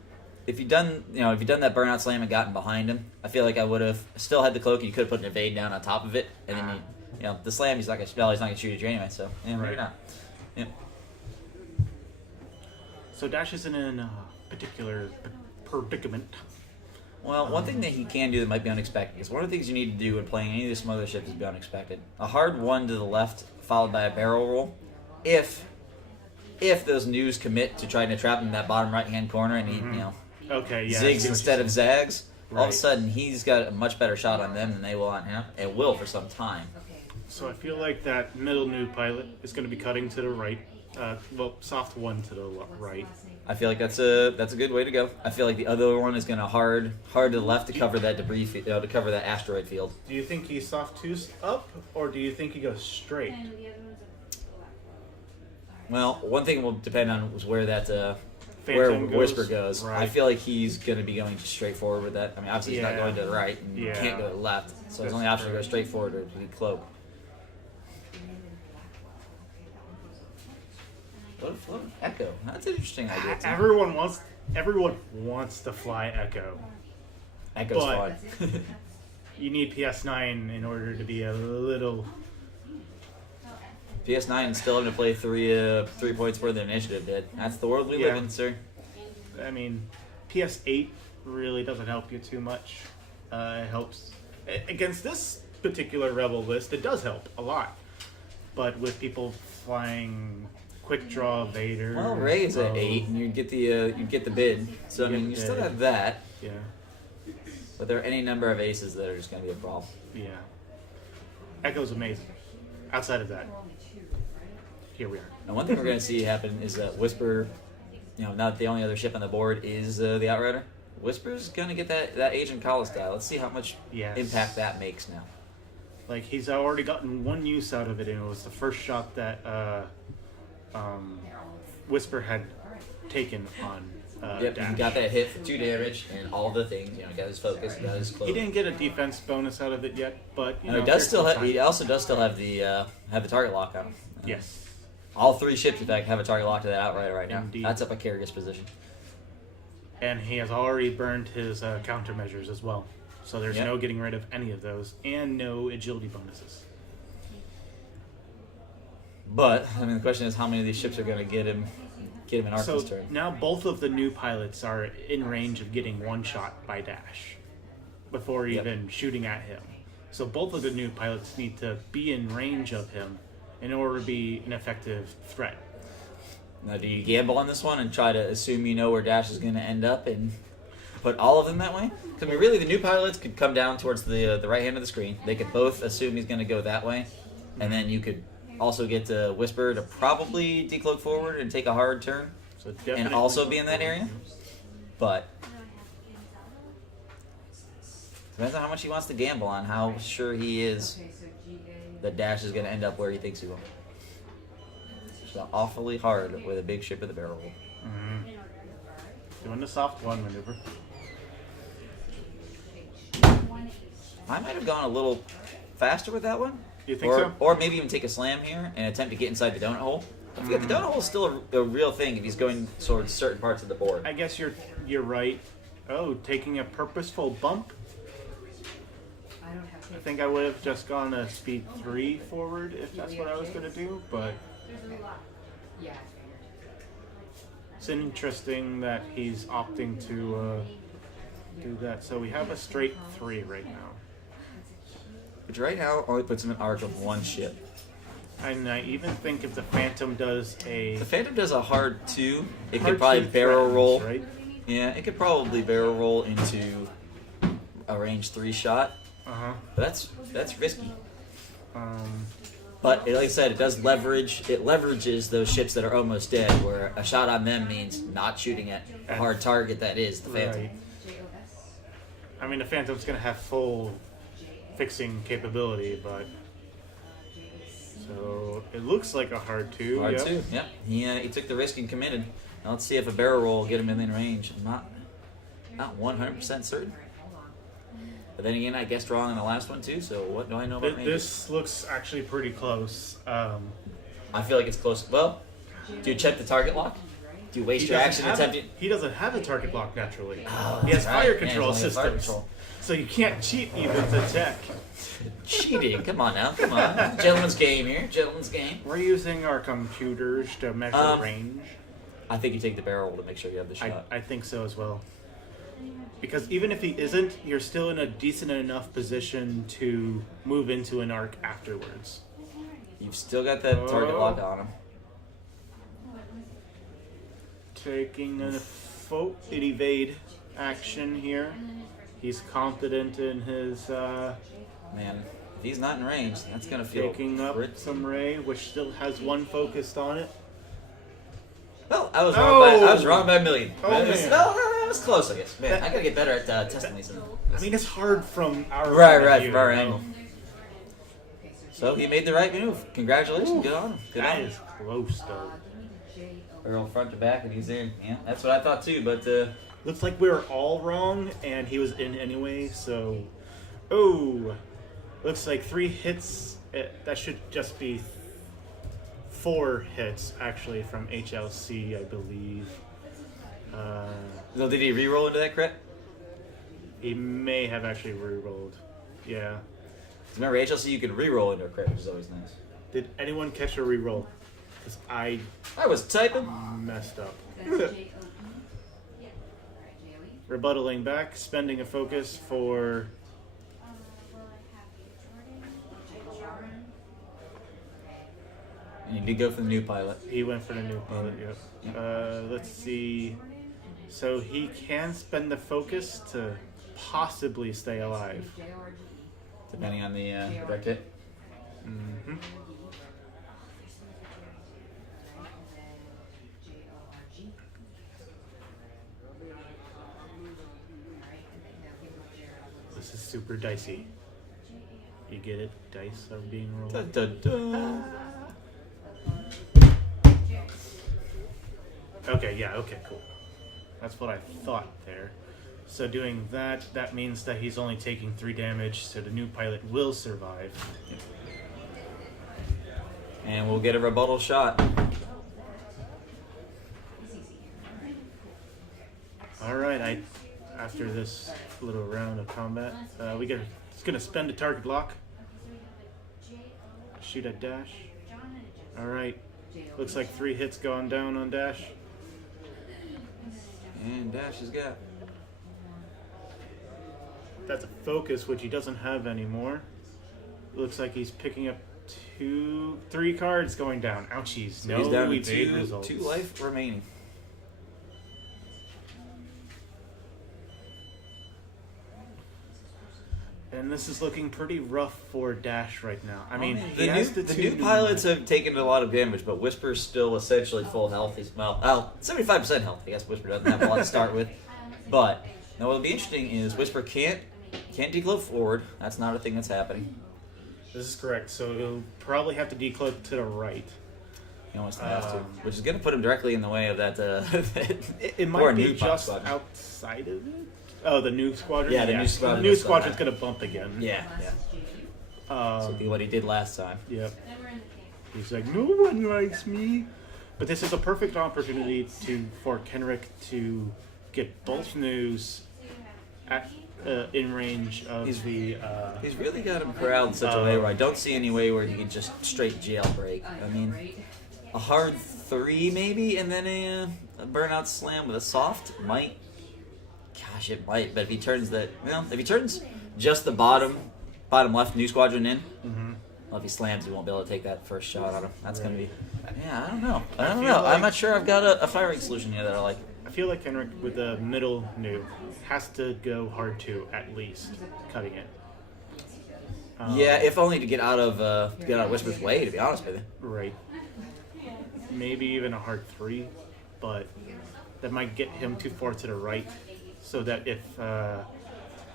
if you've done that burnout slam and gotten behind him, I feel like I would have still had the cloak and you could have put an evade down on top of it, and then the slam he's not gonna shoot at you anyway. So yeah, maybe Right. not. Yeah. So Dash isn't in a particular predicament. Well, one thing that he can do that might be unexpected is one of the things you need to do when playing any of the smuggler ships is be unexpected. A hard 1 to the left followed by a barrel roll. If those news commit to trying to trap him in that bottom right hand corner and he Okay, yeah. I see zigs what instead you're of saying. zags, all of a Right. sudden he's got a much better shot on them than they will on him, and will for some time. So I feel like that middle new pilot is going to be cutting to the right. Soft 1 to the right. I feel like that's a good way to go. I feel like the other one is going to hard to the left to cover that debris, to cover that asteroid field. Do you think he soft 2's up, or do you think he goes straight? Well, one thing will depend on where that Phantom where Whisper goes. Right. I feel like he's going to be going straight forward with that. I mean, obviously he's not Yeah. going to the right, and Yeah. can't go to the left, so his That's only option to go true. straight forward or to cloak. What an Echo? That's an interesting idea. Too. Everyone wants to fly Echo. Echo's but- fun. You need PS9 in order to be a little. PS9 still having to play 3 points more than Initiative did. That's the world we live Yeah. in, sir. I mean, PS8 really doesn't help you too much. It helps against this particular Rebel list. It does help a lot, but with people flying Quick Draw Vader. Well, Ray is at 8, and you get the bid. So I You mean, get you still the- have that, Yeah, but there are any number of aces that are just going to be a problem. yeah. Echo's amazing. Outside of that, here we are. And one thing we're going to see happen is that Whisper, now that the only other ship on the board is the Outrider, Whisper's going to get that Agent Collar style. Let's see how much Yes. impact that makes now. Like, he's already gotten one use out of it, and it was the first shot that Whisper had taken on Yep, Dash. he got that hit for 2 damage and all the things. Got his focus, got his cloak. He didn't get a defense bonus out of it yet, but And he does still have. He also does still have the target lock on. Yes. All 3 ships, in fact, have a target lock to that Outrider right now. Indeed. That's up a Kerrigan's position. And he has already burned his countermeasures as well. So there's Yep. no getting rid of any of those, and no agility bonuses. But I mean, the question is, how many of these ships are going to get him in Arc So this turn? now both of the new pilots are in range of getting one shot by Dash before Yep. even shooting at him. So both of the new pilots need to be in range of him in order to be an effective threat. Now, do you gamble on this one and try to assume you know where Dash is going to end up and put all of them that way? Because I mean, really, the new pilots could come down towards the right hand of the screen. They could both assume he's going to go that way, and then you could also get to Whisper to probably decloak forward and take a hard turn, So and definitely also be in that area. But depends on how much he wants to gamble on how sure he is that Dash is going to end up where he thinks he will. It's awfully hard with a big ship with a barrel roll. doing the soft one maneuver. I might have gone a little faster with that one. You think or, so? Or maybe even take a slam here and attempt to get inside the donut hole. I forget, the donut hole is still a real thing if he's going towards certain parts of the board. I guess you're right. Oh, taking a purposeful bump. I think I would have just gone a speed 3 forward if that's what I was going to do, but It's interesting that he's opting to do that. So we have a straight 3 right now. Which right now only puts him an arc of 1 ship. And I even think if the Phantom does a... The Phantom does a hard 2. It hard could probably 2 barrel threatens, roll. right? Yeah, it could probably barrel roll into a range 3 shot. Uh-huh. But that's risky. Um, But like I said, it does leverage. It leverages those ships that are almost dead, where a shot on them means not shooting at a hard target that is the Phantom. right. I mean, the Phantom's going to have full fixing capability, but... So, it looks like a hard 2. Hard yep. 2, yep. He took the risk and committed. Now let's see if a barrel roll will get him in range. I'm not 100% certain. But then again, I guessed wrong on the last one too, so what do I know about ranges? This looks actually pretty close. I feel like it's close. Well, do you check the target lock? Do you waste your action attempting? He doesn't have a target lock naturally. Oh, he has that's right. fire Yeah, control he's only got fire systems. control. So you can't cheat even to tech. Cheating. Come on now. Come on. Gentleman's game here. Gentleman's game. We're using our computers to measure range. I think you take the barrel to make sure you have the shot. I think so as well. Because even if he isn't, you're still in a decent enough position to move into an arc afterwards. You've still got that target lock on him. Taking an evade action here. He's confident in his Man, if he's not in range, that's gonna feel. taking up some ray, which still has 1 focused on it. Well, I was wrong by a million. Oh, It was- man. no, it was close, I guess. Man, I gotta get better at testing these. I mean, it's hard from our Right, point of right, view, from our you know? angle. So he made the right move. Congratulations. Good on him. Good on That him. is close, though. Barrel front to back, and he's in. Yeah, that's what I thought too. But Looks like we were all wrong, and he was in anyway, so... Oh! Looks like 3 hits. That should just be 4 hits, actually, from HLC, I believe. so did he re-roll into that crit? He may have actually re-rolled. Yeah. Remember, HLC you could re-roll into a crit, which is always nice. Did anyone catch a re-roll? Because I I was typing. messed up. Rebuttaling back, spending a focus for... And you did go for the new pilot. He went for the new pilot, yep. Let's see. So he can spend the focus to possibly stay alive. Depending on the direct hit. Mm-hmm. This is super dicey. You get it? Dice are being rolled. Dun, dun, dun. Okay, yeah, okay, cool. That's what I thought there. So doing that, that means that he's only taking 3 damage, so the new pilot will survive. And we'll get a rebuttal shot. Alright, after this little round of combat, it's gonna spend a target lock. Shoot at Dash. Alright. Looks like 3 hits going down on Dash. And Dash has got. That's a focus, which he doesn't have anymore. Looks like he's picking up 3 cards going down. Ouchies. So No he's down to evade results. 2 life remaining. And this is looking pretty rough for Dash right now. I mean, he the has new, the the 2 new pilots have taken a lot of damage, but Whisper's still essentially full health. He's 75% health. I guess Whisper doesn't have a lot to start with. But now what'll be interesting is Whisper can't decloak forward. That's not a thing that's happening. This is correct. So he'll probably have to decloak to the right. He almost has to, which is going to put him directly in the way of that. It or might be new just squadron. outside of it. Oh, the new squadron? Yeah, the new squadron The new is, squadron's going to bump again. Yeah. So be what he did last time. Yep. He's like, no one likes me. But this is a perfect opportunity for Kenrick to get both news in range of He's really got him corralled in such a way where I don't see any way where he can just straight jailbreak. I mean, a hard 3 maybe, and then a burnout slam with a soft? Might. Gosh, it might. But if he turns if he turns just the bottom left new squadron in, well, if he slams, he won't be able to take that first shot on him. That's going to be... Yeah, I don't know. I'm not sure I've got a firing solution here that I like. I feel like Henrik with the middle new has to go hard 2 at least, cutting it. Yeah, if only to get out of Whisper's way, to be honest with you. Right. Maybe even a hard 3, but that might get him too far to the right, so that if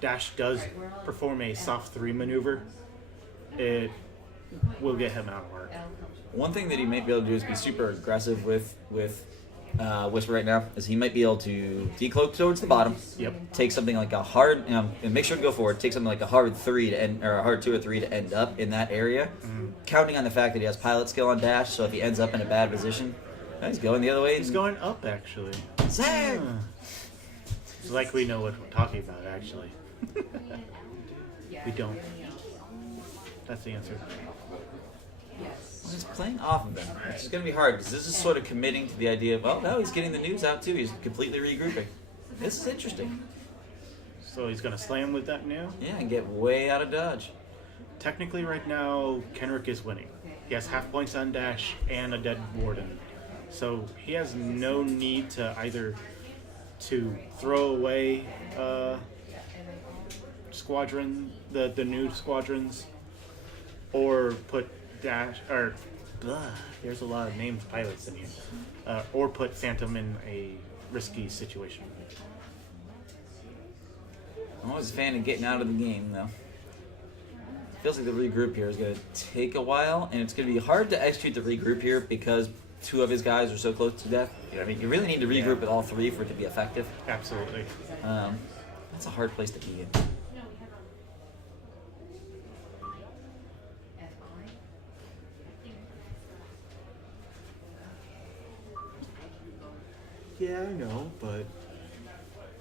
Dash does perform a soft 3 maneuver, it will get him out of work. One thing that he might be able to do is be super aggressive with Whisper right now, is he might be able to decloak towards the bottom. Yep. Take something like a hard, and make sure to go forward. Take something like a hard 3 to end, or a hard 2 or 3 to end up in that area, counting on the fact that he has pilot skill on Dash. So if he ends up in a bad position, he's going the other way. He's going up, actually. Zag! It's like we know what we're talking about, actually. We don't. That's the answer. Well, he's playing off of them, which is going to be hard because this is sort of committing to the idea of, oh, no, he's getting the news out too. He's completely regrouping. This is interesting. So he's going to slam with that new? Yeah, and get way out of dodge. Technically, right now, Kenrick is winning. He has half points on Dash and a dead Warden. So he has no need to either to throw away the new squadrons, or put Dash, or there's a lot of named pilots in here, or put Phantom in a risky situation. I'm always a fan of getting out of the game, though. Feels like the regroup here is going to take a while, and it's going to be hard to execute the regroup here because 2 of his guys are so close to death. You know what I mean? You really need to regroup with all 3 for it to be effective. Absolutely. That's a hard place to be in. Yeah, I know, but...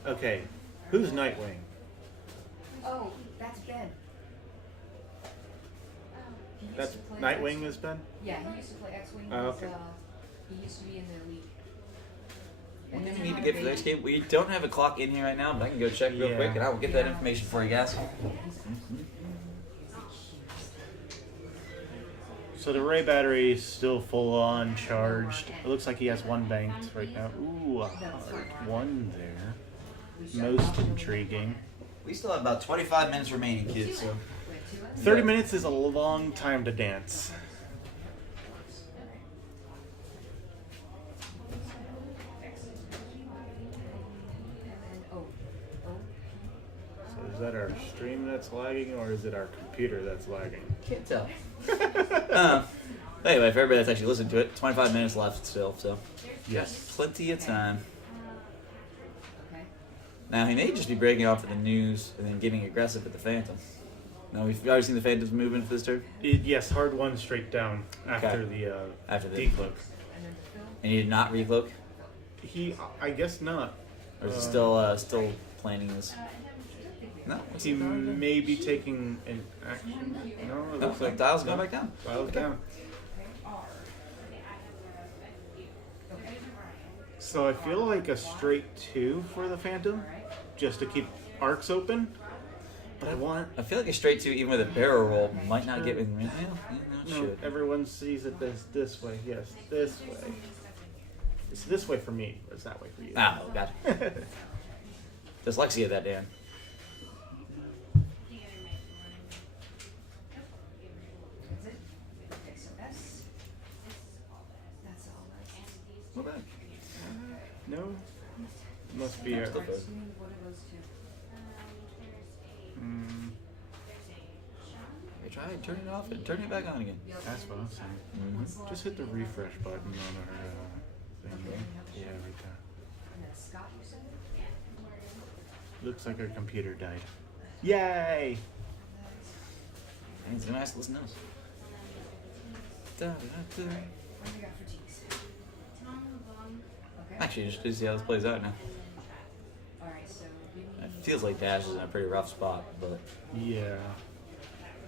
Okay, who's Nightwing? Oh, that's Ben. He used That's to play Nightwing X- is Ben? Yeah, he used to play X-Wing. Oh, okay. He used to be in the league. One thing we need to get for the next game, we don't have a clock in here right now, but I can go check real quick, and I will get that information for you guys. So the Ray battery is still full on charged. It looks like he has 1 banked right now. Ooh, a hard 1 there. Most intriguing. We still have about 25 minutes remaining, kids, so... 30 minutes is a long time to dance. So is that our stream that's lagging, or is it our computer that's lagging? Can't tell. Anyway, for everybody that's actually listening to it, 25 minutes left still, so Yes. plenty of time. Now, he may just be breaking off at the news and then getting aggressive at the Phantom. No, we've already seen the Phantoms moving for this turn? Yes, hard 1 straight down after After the decloak. And he did not recloak? I guess not. Or is he still planning this? No. He may be taking an action. No, it Oh, looks like dial's going back down. dial's down. So I feel like a straight 2 for the Phantom, just to keep arcs open. But I feel like a straight 2, even with a barrel roll, might not get in. No, everyone sees it this way. Yes, this way. It's this way for me. Or it's that way for you. Oh, God. Dyslexia that Dan. Okay, so S. That's all. Not bad. No? Must be a... What are those 2? Okay, try turning it off and turning it back on again. That's what I'm saying. Just hit the refresh button on her thing. Yeah, right there. And then Scott, you said? Looks like her computer died. Yay! It's a nice listen to this. What do you got for T's? Okay. Actually, just to see how this plays out now. Alright, so give me It feels like Dash is in a pretty rough spot, but Yeah.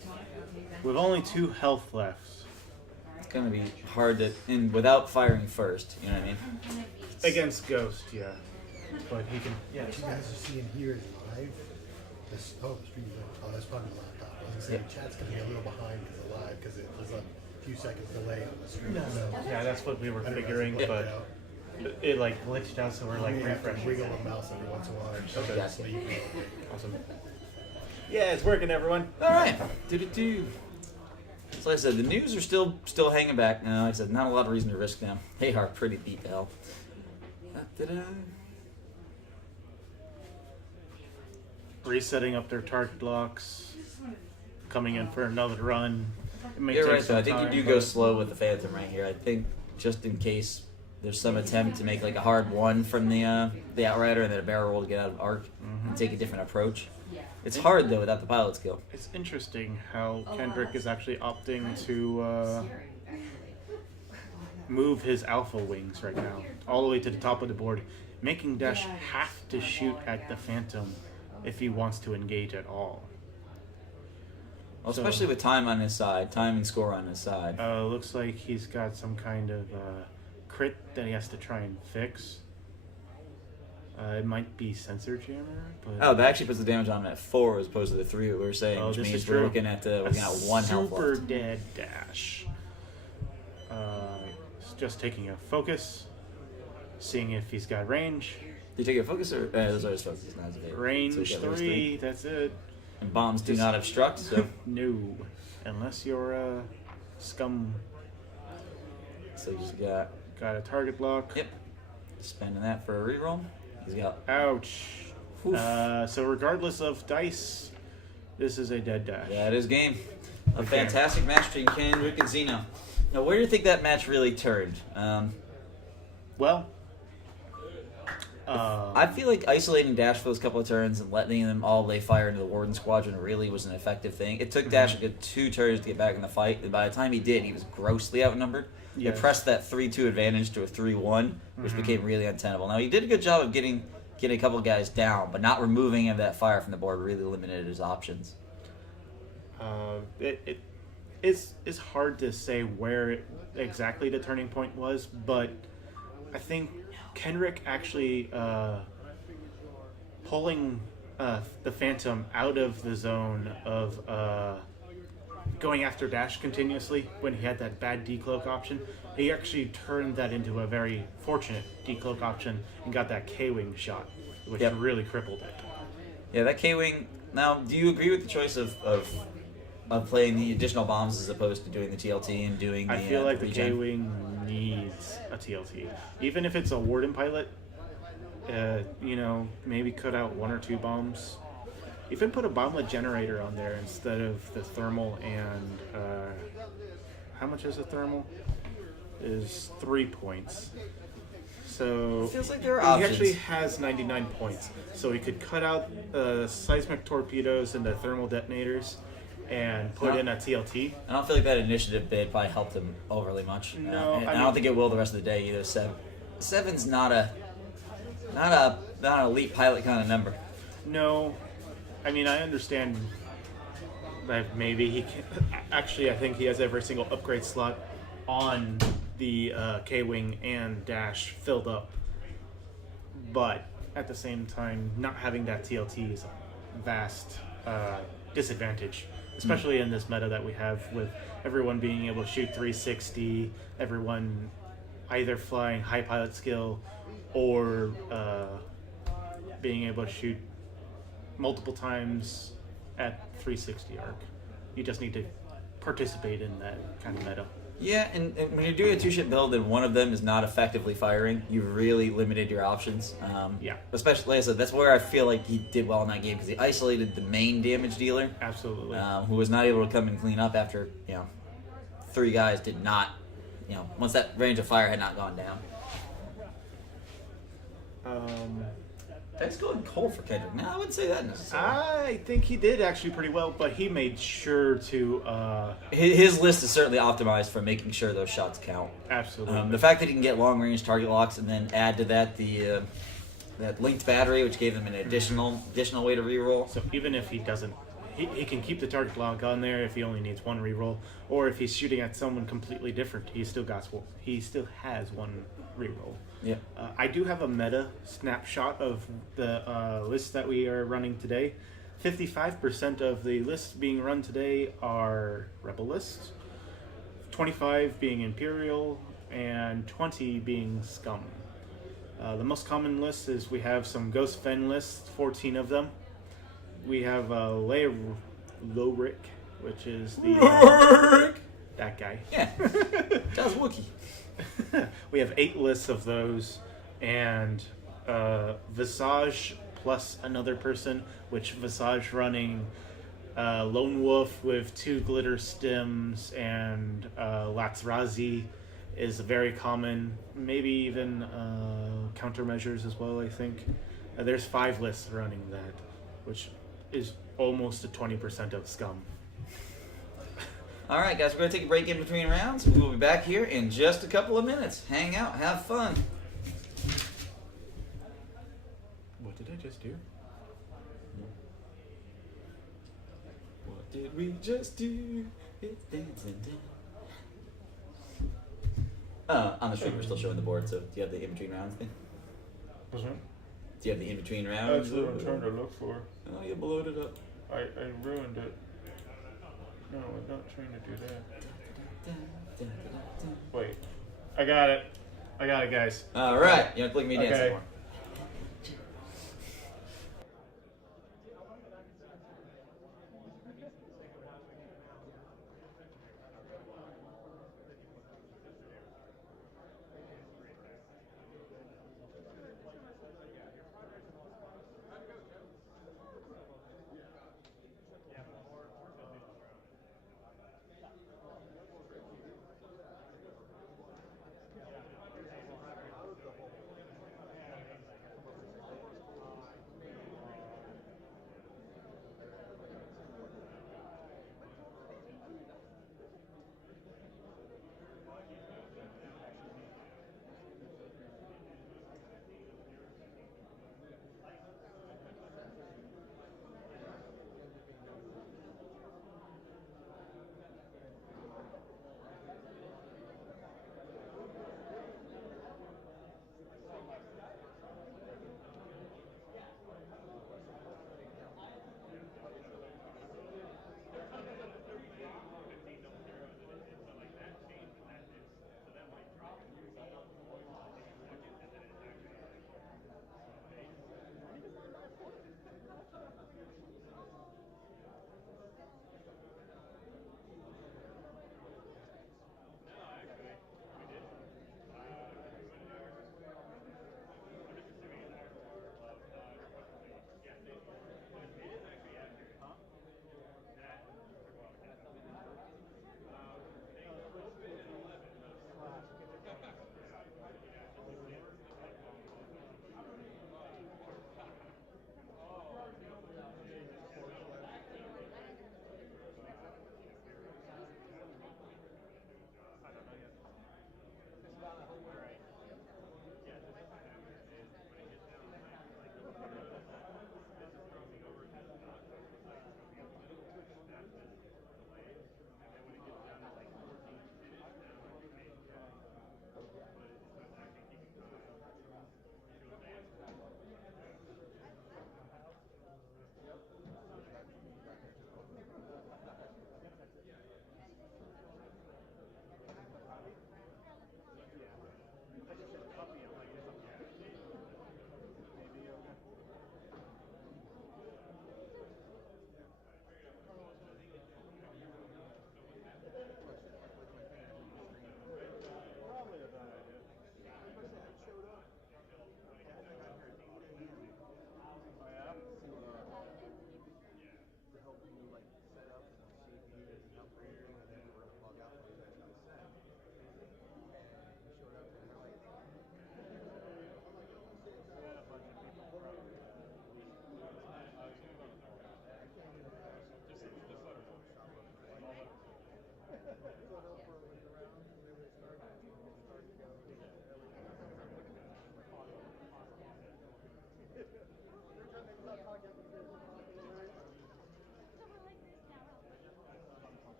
tonic. Okay, then. With only 2 health left. it's gonna be hard to, and without firing first, you know what I mean? Ghosts. Against Ghost, yeah. But he can. Yeah, you guys are seeing here is live. The stream. Oh, that's probably the laptop. I was gonna say the chat's gonna be a little behind because of live because it was a few seconds delay on the stream. So Yeah, that's what we were I didn't figuring, realize it but glitched out. it like glitched out, so we're like You have to refreshing. wiggle the mouse every once in a while. Okay. Yes. So you can- Awesome. Yeah, it's working, everyone. All right. Do. So like I said, the news are still hanging back. Like I said, not a lot of reason to risk them. They are pretty beat to hell. Da-da-da. Resetting up their target locks, coming in for another run. It may You're take right, though. some I think time, you do go but- slow with the Phantom right here. I think just in case there's some attempt to make like a hard one from the Outrider and then a barrel roll to get out of arc and take a different approach. It's hard though without the pilot skill. It's interesting how Kendrick is actually opting to move his alpha wings right now, all the way to the top of the board, making Dash have to shoot at the Phantom if he wants to engage at all. Well, So- especially with time on his side, time and score on his side. Looks like he's got some kind of crit that he has to try and fix. It might be Sensor Jammer, but Oh, that actually puts the damage on him at 4 as opposed to the 3 we were saying, Oh, which this means is we're true. looking at a 1 health super left. dead Dash. It's just taking a focus, seeing if he's got range. Did you take a focus or those are his focuses, not his evade. Range So he's got range 3, that's it. And bombs do not obstruct, so No, unless you're a scum. so you just got Got a target lock. yep. Spending that for a reroll. He's got Ouch. Oof. So regardless of dice, this is a dead Dash. yeah, it is game. A Okay. fantastic match between Kendrick and Zeno. Now, where do you think that match really turned? Well, I feel like isolating Dash for those couple of turns and letting them all lay fire into the Warden Squadron really was an effective thing. It took Dash a good 2 turns to get back in the fight, and by the time he did, he was grossly outnumbered. Yes. It pressed that 3-2 advantage to a 3-1, which became really untenable. Now, he did a good job of getting a couple guys down, but not removing him of that fire from the board really limited his options. it's hard to say where exactly the turning point was, but I think Kendrick actually pulling the Phantom out of the zone of going after Dash continuously when he had that bad decloak option. He actually turned that into a very fortunate decloak option and got that K-Wing shot, which Yep. really crippled it. Yeah, that K-Wing. Now, do you agree with the choice of playing the additional bombs as opposed to doing the TLT and doing the I feel like the regen? K-Wing needs a TLT. Even if it's a Warden pilot, maybe cut out 1 or 2 bombs. Even put a bomblet generator on there instead of the thermal and... how much is a thermal? Is 3 points. So Feels like there are he options. actually has 99 points. So he could cut out seismic torpedoes and the thermal detonators and put No. in a TLT. I don't feel like that initiative bid probably helped him overly much. No, and I I mean- don't think it will the rest of the day either. Seven's not an elite pilot kind of number. No, I mean I understand that maybe he can. Actually, I think he has every single upgrade slot on the K-Wing and Dash filled up, but at the same time, not having that TLT is a vast disadvantage, especially in this meta that we have with everyone being able to shoot 360, everyone either flying high pilot skill or being able to shoot multiple times at 360 arc. You just need to participate in that kind of meta. Yeah, and when you're doing a 2-ship build and one of them is not effectively firing, you've really limited your options. Yeah. Especially, like I said, that's where I feel like he did well in that game because he isolated the main damage dealer, Absolutely. who was not able to come and clean up after 3 guys did not, once that range of fire had not gone down. That's going cold for Kendrick. No, I wouldn't say that necessarily. I think he did actually pretty well, but he made sure to His list is certainly optimized for making sure those shots count. absolutely. The fact that he can get long range target locks and then add to that that linked battery, which gave him an additional way to reroll. So even if he doesn't he can keep the target lock on there if he only needs one reroll, or if he's shooting at someone completely different, he still has one reroll. Yeah. I do have a meta snapshot of the list that we are running today. 55% of the lists being run today are Rebel lists, 25 being Imperial, and 20 being Scum. The most common list is we have some Ghost Fen lists, 14 of them. We have Loric, which is the that guy. Yeah. That's Wookiee. We have 8 lists of those, and Visage plus another person, which Visage running Lone Wolf with 2 glitter stems and Latzrazi is very common. Maybe even countermeasures as well, I think. There's 5 lists running that, which is almost to 20% of Scum. All right, guys, we're going to take a break in between rounds. We will be back here in just a couple of minutes. Hang out, have fun. What did I just do? What did we just do? It's dancing down. On the stream, we're still showing the board, so do you have the in-between rounds thing? What's that? Do you have the in-between rounds? That's what I'm trying to look for. Oh, you blowed it up. I ruined it. No, I'm not trying to do that. Wait. I got it, guys. All right, you don't click me dance Okay. anymore.